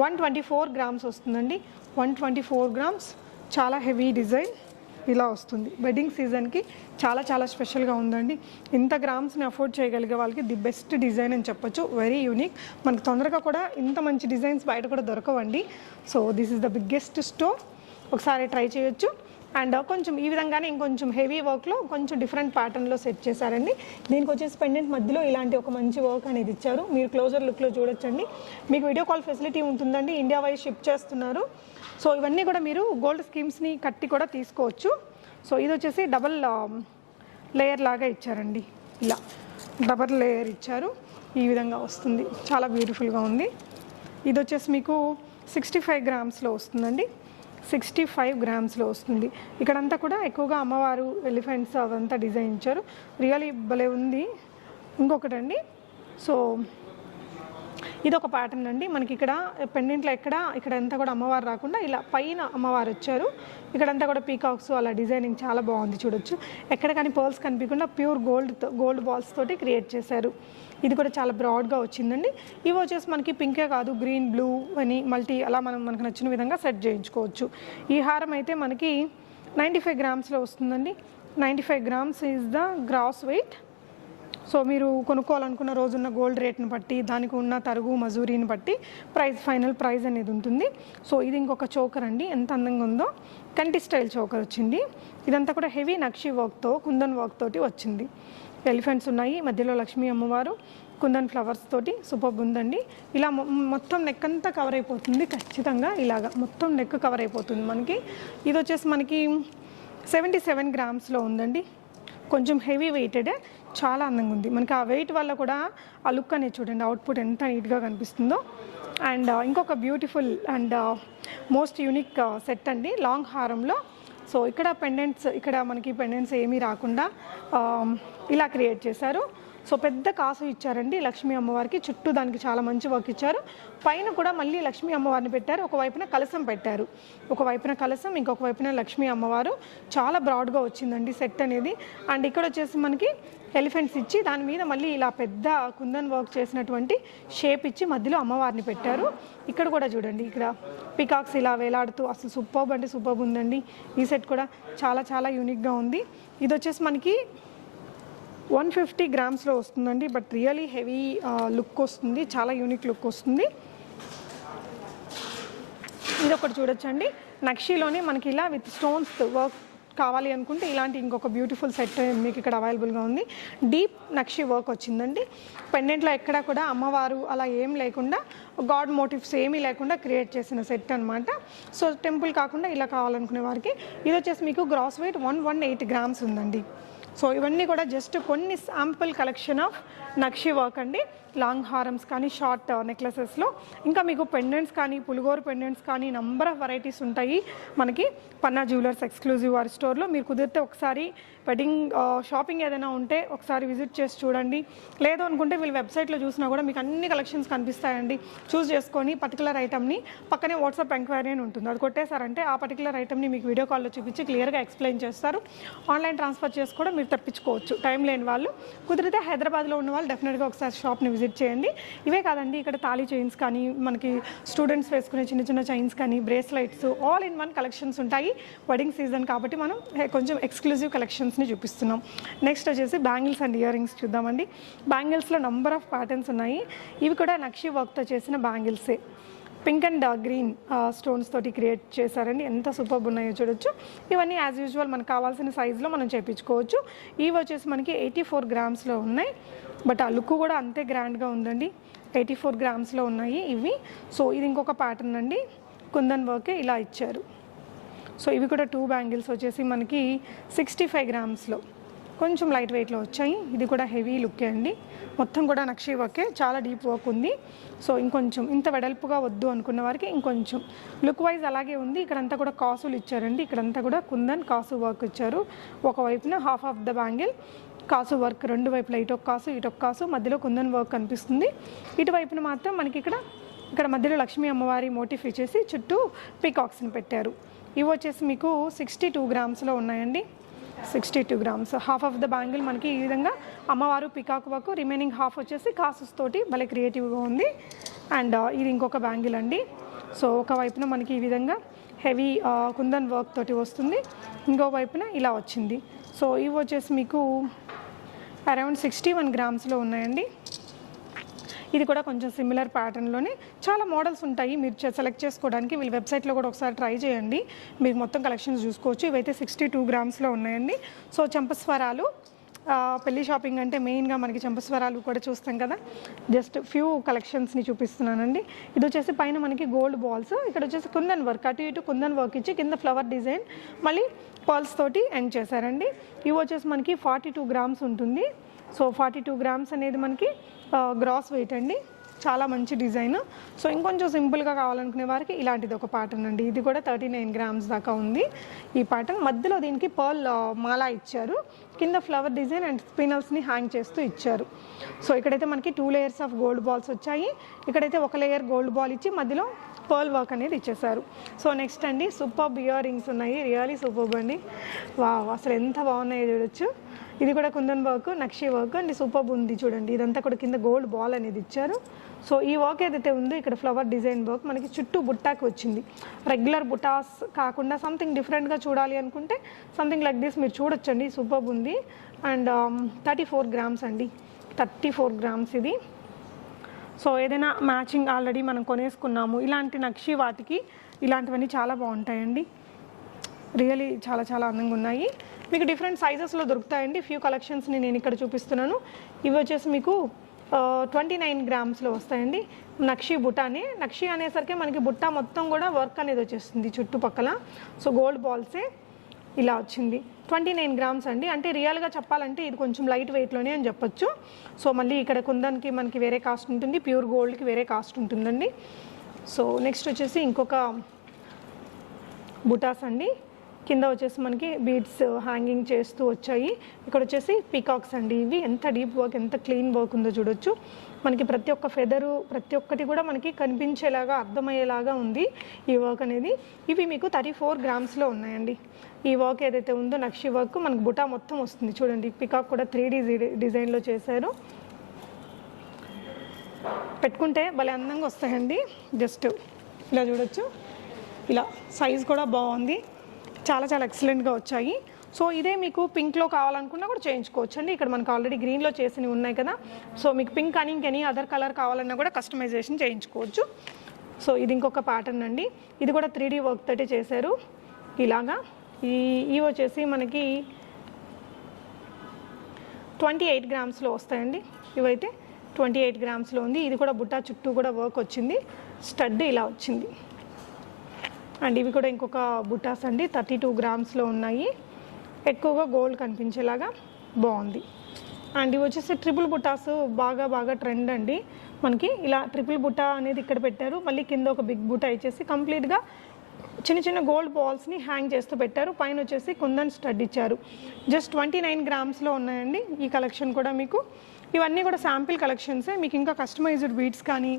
124 గ్రామ్స్ వస్తుందండి. 124 గ్రామ్స్, చాలా హెవీ డిజైన్ ఇలా వస్తుంది. వెడ్డింగ్ సీజన్కి చాలా చాలా స్పెషల్గా ఉందండి. ఇంత గ్రామ్స్ని అఫోర్డ్ చేయగలిగే వాళ్ళకి ది బెస్ట్ డిజైన్ అని చెప్పొచ్చు. Very unique. మనకు తొందరగా కూడా ఇంత మంచి డిజైన్స్ బయట కూడా దొరకవండి. So this is the biggest store, ఒకసారి ట్రై చేయొచ్చు. అండ్ కొంచెం ఈ విధంగానే ఇంకొంచెం హెవీ వర్క్లో కొంచెం డిఫరెంట్ ప్యాటర్న్లో సెట్ చేశారండి. దీనికి వచ్చేసి పెండెంట్ మధ్యలో ఇలాంటి ఒక మంచి వర్క్ అనేది ఇచ్చారు, మీరు క్లోజర్ లుక్లో చూడొచ్చండి. మీకు వీడియో కాల్ ఫెసిలిటీ ఉంటుందండి, ఇండియా వైజ్ షిప్ చేస్తున్నారు. సో ఇవన్నీ కూడా మీరు గోల్డ్ స్కీమ్స్ని కట్టి కూడా తీసుకోవచ్చు. సో ఇది వచ్చేసి డబల్ లేయర్ లాగా ఇచ్చారండి, ఇలా డబల్ లేయర్ ఇచ్చారు, ఈ విధంగా వస్తుంది. చాలా బ్యూటిఫుల్గా ఉంది. ఇది వచ్చేసి మీకు 65 గ్రామ్స్లో వస్తుందండి. 65 గ్రామ్స్లో వస్తుంది. ఇక్కడంతా కూడా ఎక్కువగా అమ్మవారు ఎలిఫెంట్స్ అవంతా డిజైన్ ఇచ్చారు, రియలీ భలే ఉంది. ఇంకొకటండి, సో ఇది ఒక ప్యాటర్న్ అండి. మనకి ఇక్కడ పెండెంట్లో ఇక్కడంతా కూడా అమ్మవారు రాకుండా ఇలా పైన అమ్మవారు వచ్చారు. ఇక్కడంతా కూడా పీకాక్స్ అలా డిజైనింగ్ చాలా బాగుంది, చూడొచ్చు. ఎక్కడ కానీ పర్ల్స్ కనిపించకుండా ప్యూర్ గోల్డ్ బాల్స్ తోటి క్రియేట్ చేశారు. ఇది కూడా చాలా బ్రాడ్గా వచ్చిందండి. ఇవి వచ్చేసి మనకి పింకే కాదు, గ్రీన్, బ్లూ అని మల్టీ అలా మనకు నచ్చిన విధంగా సెట్ చేయించుకోవచ్చు. ఈ హారం అయితే మనకి 95 గ్రామ్స్లో వస్తుందండి. 95 grams is the gross weight. So మీరు కొనుక్కోవాలనుకున్న రోజున్న గోల్డ్ రేట్ని బట్టి, దానికి ఉన్న తరుగు మజూరీని బట్టి ఫైనల్ ప్రైస్ అనేది ఉంటుంది. సో ఇది ఇంకొక చోకర్ అండి, ఎంత అందంగా ఉందో. కంటి స్టైల్ చోకర్ వచ్చింది. ఇదంతా కూడా హెవీ నక్షి వర్క్తో, కుందన్ వర్క్ తోటి వచ్చింది. ఎలిఫెంట్స్ ఉన్నాయి, మధ్యలో లక్ష్మీ అమ్మవారు, కుందన్ ఫ్లవర్స్ తోటి సూపర్ ఉందండి. ఇలా మొత్తం నెక్ అంతా కవర్ అయిపోతుంది ఖచ్చితంగా, ఇలాగా మొత్తం నెక్ కవర్ అయిపోతుంది మనకి. ఇది వచ్చేసి మనకి 77 గ్రామ్స్లో ఉందండి. కొంచెం హెవీ వెయిటెడ్, చాలా అందంగా ఉంది. మనకి ఆ వెయిట్ వల్ల కూడా ఆ లుక్ అనేది చూడండి, అవుట్పుట్ ఎంత నీట్గా కనిపిస్తుందో. అండ్ ఇంకొక beautiful and most unique set అండి, లాంగ్ హారంలో. సో ఇక్కడ మనకి పెండెంట్స్ ఏమీ రాకుండా ఇలా క్రియేట్ చేశారు. సో పెద్ద కాసు ఇచ్చారండి లక్ష్మీ అమ్మవారికి, చుట్టూ దానికి చాలా మంచి వర్క్ ఇచ్చారు. పైన కూడా మళ్ళీ లక్ష్మీ అమ్మవారిని పెట్టారు, ఒకవైపున కలసం పెట్టారు, ఒకవైపున కలసం, ఇంకొక వైపున లక్ష్మీ అమ్మవారు. చాలా బ్రాడ్గా వచ్చిందండి సెట్ అనేది. అండ్ ఇక్కడ వచ్చేసి మనకి ఎలిఫెంట్స్ ఇచ్చి దాని మీద మళ్ళీ ఇలా పెద్ద కుందన్ వర్క్ చేసినటువంటి షేప్ ఇచ్చి మధ్యలో అమ్మవారిని పెట్టారు. ఇక్కడ కూడా చూడండి, ఇక్కడ పికాక్స్ ఇలా వేలాడుతూ అసలు సూపర్బ్ అంటే సూపర్బ్ ఉందండి. ఈ సెట్ కూడా చాలా చాలా యూనిక్గా ఉంది. ఇది వచ్చేసి మనకి 150 గ్రామ్స్లో వస్తుందండి. బట్ రియలీ హెవీ లుక్ వస్తుంది, చాలా యూనిక్ లుక్ వస్తుంది. ఇది ఒకటి చూడొచ్చండి, నక్షీలోనే మనకి ఇలా విత్ స్టోన్స్ వర్క్ కావాలి అనుకుంటే ఇలాంటి ఇంకొక బ్యూటిఫుల్ సెట్ మీకు ఇక్కడ అవైలబుల్గా ఉంది. డీప్ నక్షి వర్క్ వచ్చిందండి. పెండెంట్లో ఎక్కడా కూడా అమ్మవారు అలా ఏం లేకుండా గాడ్ మోటివ్స్ ఏమీ లేకుండా క్రియేట్ చేసిన సెట్ అనమాట. సో టెంపుల్ కాకుండా ఇలా కావాలనుకునే వారికి ఇది వచ్చేసి మీకు గ్రాస్ వెయిట్ 118 గ్రామ్స్ ఉందండి. సో ఇవన్నీ కూడా జస్ట్ కొన్ని sample collection of nakshi work అండి. లాంగ్ హారమ్స్ కానీ షార్ట్ నెక్లెసెస్లో ఇంకా మీకు పెండెంట్స్ కానీ పులిగోరు పెండెంట్స్ కానీ నంబర్ ఆఫ్ వెరైటీస్ ఉంటాయి మనకి పన్నా జ్యువెలర్స్ ఎక్స్క్లూజివ్ వారి స్టోర్లో. మీరు కుదిరితే ఒకసారి వెడ్డింగ్ షాపింగ్ ఏదైనా ఉంటే ఒకసారి విజిట్ చేసి చూడండి. లేదు అనుకుంటే వీళ్ళు వెబ్సైట్లో చూసినా కూడా మీకు అన్ని కలెక్షన్స్ కనిపిస్తాయండి. చూస్ చేసుకొని పర్టికులర్ ఐటమ్ని పక్కనే వాట్సాప్ ఎంక్వైరీ అని ఉంటుంది, అది కొట్టేశారంటే ఆ పర్టికులర్ ఐటమ్ని మీకు వీడియో కాల్లో చూపించి క్లియర్గా ఎక్స్ప్లెయిన్ చేస్తారు. ఆన్లైన్ ట్రాన్స్ఫర్ చేసి కూడా మీరు తెప్పించుకోవచ్చు టైం లేని వాళ్ళు. కుదిరితే హైదరాబాద్లో ఉన్న వాళ్ళు డెఫినెట్గా ఒకసారి షాప్ని విజిట్ చేయండి. ఇవే కాదండి, ఇక్కడ తాళీ చైన్స్ కానీ మనకి స్టూడెంట్స్ వేసుకునే చిన్న చిన్న చైన్స్ కానీ bracelets all in one collections ఉంటాయి. వెడ్డింగ్ సీజన్ కాబట్టి మనం కొంచెం ఎక్స్క్లూజివ్ కలెక్షన్స్ని చూపిస్తున్నాం. నెక్స్ట్ వచ్చేసి బ్యాంగిల్స్ అండ్ ఇయర్ రింగ్స్ చూద్దామండి. బ్యాంగిల్స్లో నంబర్ ఆఫ్ ప్యాటర్న్స్ ఉన్నాయి. ఇవి కూడా నక్షి వర్క్తో చేసిన బ్యాంగిల్సే. పింక్ అండ్ గ్రీన్ స్టోన్స్ తోటి క్రియేట్ చేశారండి. ఎంత సూపర్ ఉన్నాయో చూడొచ్చు. ఇవన్నీ యాజ్ యూజువల్ మనకు కావాల్సిన సైజులో మనం చేయించుకోవచ్చు. ఇవి వచ్చేసి మనకి 84 గ్రామ్స్లో ఉన్నాయి. బట్ ఆ లుక్ కూడా అంతే గ్రాండ్గా ఉందండి. 84 గ్రామ్స్లో ఉన్నాయి ఇవి. సో ఇది ఇంకొక ప్యాటర్న్ అండి, కుందన్ వర్క్ ఇలా ఇచ్చారు. సో ఇవి కూడా 2 బ్యాంగిల్స్ వచ్చేసి మనకి 65 గ్రామ్స్లో కొంచెం లైట్ వెయిట్లో వచ్చాయి. ఇది కూడా హెవీ లుక్కే అండి, మొత్తం కూడా నక్షి వర్కే, చాలా డీప్ వర్క్ ఉంది. సో ఇంకొంచెం ఇంత వెడల్పుగా వద్దు అనుకున్న వారికి ఇంకొంచెం లుక్ వైజ్ అలాగే ఉంది. ఇక్కడంతా కూడా కాసులు ఇచ్చారండి. ఇక్కడంతా కూడా కుందన్ కాసు వర్క్ ఇచ్చారు. ఒకవైపున హాఫ్ ఆఫ్ ద బ్యాంగిల్ కాసు వర్క్, రెండు వైపులా ఇటొక కాసు ఇటొక కాసు, మధ్యలో కుందన్ వర్క్ కనిపిస్తుంది. ఇటువైపున మాత్రం మనకి ఇక్కడ మధ్యలో లక్ష్మీ అమ్మవారి మోటిఫ్ ఇచ్చేసి చుట్టూ పీకాక్స్ని పెట్టారు. ఇవి వచ్చేసి మీకు 62 గ్రామ్స్లో ఉన్నాయండి. 62 grams. Half of the bangle మనకి ఈ విధంగా అమ్మవారు పికాక్ వర్క్, రిమైనింగ్ హాఫ్ వచ్చేసి కాసెస్ తోటి భలే క్రియేటివ్గా ఉంది. అండ్ ఇది ఇంకొక బ్యాంగిల్ అండి. సో ఒకవైపున మనకి ఈ విధంగా హెవీ కుందన్ వర్క్ తోటి వస్తుంది, ఇంకో వైపున ఇలా వచ్చింది. సో ఇవి వచ్చేసి మీకు అరౌండ్ 61 గ్రామ్స్లో ఉన్నాయండి. ఇది కూడా కొంచెం సిమిలర్ ప్యాటర్న్లోనే చాలా మోడల్స్ ఉంటాయి, మీరు సెలెక్ట్ చేసుకోవడానికి వీళ్ళ వెబ్సైట్లో కూడా ఒకసారి ట్రై చేయండి, మీరు మొత్తం కలెక్షన్స్ చూసుకోవచ్చు. ఇవైతే 62 గ్రామ్స్లో ఉన్నాయండి. సో చంపస్వరాలు, పెళ్లి షాపింగ్ అంటే మెయిన్గా మనకి చంపస్వరాలు కూడా చూస్తాం కదా, జస్ట్ ఫ్యూ కలెక్షన్స్ని చూపిస్తున్నానండి. ఇది వచ్చేసి పైన మనకి గోల్డ్ బాల్స్, ఇక్కడ వచ్చేసి కుందన్ వర్క్, అటు ఇటు కుందన్ వర్క్ ఇచ్చి కింద ఫ్లవర్ డిజైన్ మళ్ళీ పర్ల్స్ తోటి ఎండ్ చేశారండి. ఇవి వచ్చేసి మనకి 42 గ్రామ్స్ ఉంటుంది. సో 42 గ్రామ్స్ అనేది మనకి గ్రాస్ వెయిట్ అండి, చాలా మంచి డిజైన్. సో ఇంకొంచెం సింపుల్గా కావాలనుకునే వారికి ఇలాంటిది ఒక ప్యాటర్న్ అండి. ఇది కూడా 39 గ్రామ్స్ దాకా ఉంది ఈ ప్యాటర్న్. మధ్యలో దీనికి పర్ల్ మాలా ఇచ్చారు, కింద ఫ్లవర్ డిజైన్ అండ్ స్పినల్స్ని హ్యాంగ్ చేస్తూ ఇచ్చారు. సో ఇక్కడైతే మనకి 2 లేయర్స్ ఆఫ్ గోల్డ్ బాల్స్ వచ్చాయి. ఇక్కడైతే ఒక లేయర్ గోల్డ్ బాల్ ఇచ్చి మధ్యలో పర్ల్ వర్క్ అనేది ఇచ్చేసారు. సో నెక్స్ట్ అండి సూపర్బ్ ఇయర్ రింగ్స్ ఉన్నాయి, రియలీ సూపర్బ్ అండి. వావ్, అసలు ఎంత బాగున్నాయో చూడొచ్చు. ఇది కూడా kundan work, nakshi work and superb ఉంది చూడండి. ఇదంతా కూడా కింద గోల్డ్ బాల్ అనేది ఇచ్చారు. సో ఈ వర్క్ ఏదైతే ఉందో ఇక్కడ ఫ్లవర్ డిజైన్ వర్క్ మనకి చుట్టూ బుట్టాకి వచ్చింది. రెగ్యులర్ బుటాస్ కాకుండా సంథింగ్ డిఫరెంట్గా చూడాలి అనుకుంటే సంథింగ్ లైక్ దిస్ మీరు చూడొచ్చండి, సూపర్బ్ ఉంది. అండ్ 34 గ్రామ్స్ అండి, 34 గ్రామ్స్ ఇది. సో ఏదైనా మ్యాచింగ్ ఆల్రెడీ మనం కొనేసుకున్నాము ఇలాంటి నక్షి వాటికి ఇలాంటివన్నీ చాలా బాగుంటాయండి, రియలీ చాలా చాలా అందంగా ఉన్నాయి. మీకు డిఫరెంట్ సైజెస్లో దొరుకుతాయండి. ఫ్యూ కలెక్షన్స్ని నేను ఇక్కడ చూపిస్తున్నాను. ఇవి వచ్చేసి మీకు 29 గ్రామ్స్లో వస్తాయండి. నక్షి బుట్టానే, నక్షి అనేసరికి మనకి బుట్ట మొత్తం కూడా వర్క్ అనేది వచ్చేస్తుంది చుట్టుపక్కల. సో గోల్డ్ బాల్సే ఇలా వచ్చింది. 29 గ్రామ్స్ అండి, అంటే రియల్గా చెప్పాలంటే ఇది కొంచెం లైట్ వెయిట్లోనే అని చెప్పొచ్చు. సో మళ్ళీ ఇక్కడ కుందన్కి మనకి వేరే కాస్ట్ ఉంటుంది, ప్యూర్ గోల్డ్కి వేరే కాస్ట్ ఉంటుందండి. సో నెక్స్ట్ వచ్చేసి ఇంకొక బుటాస్ అండి. కింద వచ్చేసి మనకి బీడ్స్ హ్యాంగింగ్ చేస్తూ వచ్చాయి. ఇక్కడ వచ్చేసి పీకాక్స్ అండి. ఇవి ఎంత డీప్ వర్క్, ఎంత క్లీన్ వర్క్ ఉందో చూడొచ్చు. మనకి ప్రతి ఒక్క ఫెదరు ప్రతి ఒక్కటి కూడా మనకి కనిపించేలాగా అర్థమయ్యేలాగా ఉంది ఈ వర్క్ అనేది. ఇవి మీకు 34 గ్రామ్స్లో ఉన్నాయండి. ఈ వర్క్ ఏదైతే ఉందో నక్షి వర్క్ మనకి బుటా మొత్తం వస్తుంది చూడండి. పికాక్ కూడా 3D డిజైన్లో చేశారు. పెట్టుకుంటే భలే అందంగా వస్తాయండి. జస్ట్ ఇలా చూడొచ్చు, ఇలా సైజ్ కూడా బాగుంది, చాలా చాలా ఎక్సలెంట్గా వచ్చాయి. సో ఇదే మీకు పింక్లో కావాలనుకున్నా కూడా చేయించుకోవచ్చు అండి. ఇక్కడ మనకు ఆల్రెడీ గ్రీన్లో చేసినవి ఉన్నాయి కదా, సో మీకు పింక్ అని ఇంకెనీ అదర్ కలర్ కావాలన్నా కూడా కస్టమైజేషన్ చేయించుకోవచ్చు. సో ఇది ఇంకొక ప్యాటర్న్ అండి. ఇది కూడా 3D వర్క్ తోటి చేశారు ఇలాగా. ఇవి వచ్చేసి మనకి 28 గ్రామ్స్లో వస్తాయండి. ఇవైతే 28 గ్రామ్స్లో ఉంది. ఇది కూడా బుట్ట చుట్టూ కూడా వర్క్ వచ్చింది, స్టడ్ ఇలా వచ్చింది. అండ్ ఇవి కూడా ఇంకొక బుట్టాస్ అండి, 32 గ్రామ్స్లో ఉన్నాయి. ఎక్కువగా గోల్డ్ కనిపించేలాగా బాగుంది. అండ్ ఇవి వచ్చేసి ట్రిపుల్ బుట్టాస్ బాగా ట్రెండ్ అండి. మనకి ఇలా ట్రిపుల్ బుట్ట అనేది ఇక్కడ పెట్టారు, మళ్ళీ కింద ఒక బిగ్ బుట్ట ఇచ్చేసి కంప్లీట్గా చిన్న గోల్డ్ బాల్స్ని హ్యాంగ్ చేస్తూ పెట్టారు. పైన వచ్చేసి కుందన్ స్టడ్ ఇచ్చారు. జస్ట్ 29 గ్రామ్స్లో ఉన్నాయండి ఈ కలెక్షన్ కూడా మీకు. ఇవన్నీ కూడా శాంపిల్ కలెక్షన్సే. మీకు ఇంకా కస్టమైజ్డ్ బీడ్స్ కానీ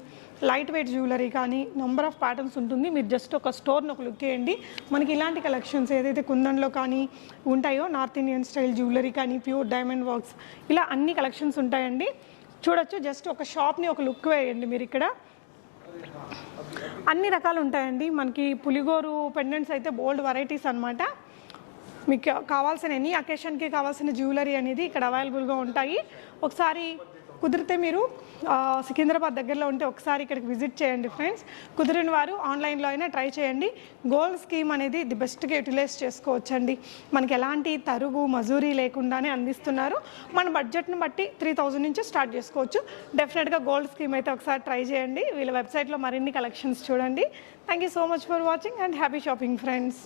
లైట్ వెయిట్ జ్యువెలరీ కానీ నెంబర్ ఆఫ్ ప్యాటర్న్స్ ఉంటుంది. మీరు జస్ట్ ఒక స్టోర్ని ఒక లుక్ చేయండి. మనకి ఇలాంటి కలెక్షన్స్ ఏదైతే కుందన్లో కానీ ఉంటాయో, నార్త్ ఇండియన్ స్టైల్ జ్యువెలరీ కానీ, ప్యూర్ డైమండ్ వర్క్స్, ఇలా అన్ని కలెక్షన్స్ ఉంటాయండి. చూడొచ్చు, జస్ట్ ఒక షాప్ని ఒక లుక్ వేయండి మీరు. ఇక్కడ అన్ని రకాలు ఉంటాయండి. మనకి పులిగోరు పెండెంట్స్ అయితే బోల్డ్ వెరైటీస్ అనమాట. మీకు కావాల్సిన ఎనీ అకేషన్కి కావాల్సిన జ్యువెలరీ అనేది ఇక్కడ అవైలబుల్గా ఉంటాయి. ఒకసారి కుదిరితే మీరు సికింద్రాబాద్ దగ్గరలో ఉంటే ఒకసారి ఇక్కడికి విజిట్ చేయండి ఫ్రెండ్స్. కుదిరిన వారు ఆన్లైన్లో అయినా ట్రై చేయండి. గోల్డ్ స్కీమ్ అనేది ది బెస్ట్గా యూటిలైజ్ చేసుకోవచ్చండి. మనకి ఎలాంటి తరుగు మజూరీ లేకుండానే అందిస్తున్నారు. మన బడ్జెట్ని బట్టి 3000 నుంచి స్టార్ట్ చేసుకోవచ్చు. డెఫినెట్గా గోల్డ్ స్కీమ్ అయితే ఒకసారి ట్రై చేయండి. వీళ్ళ వెబ్సైట్లో మరిన్ని కలెక్షన్స్ చూడండి. Thank you so much for watching and happy shopping friends.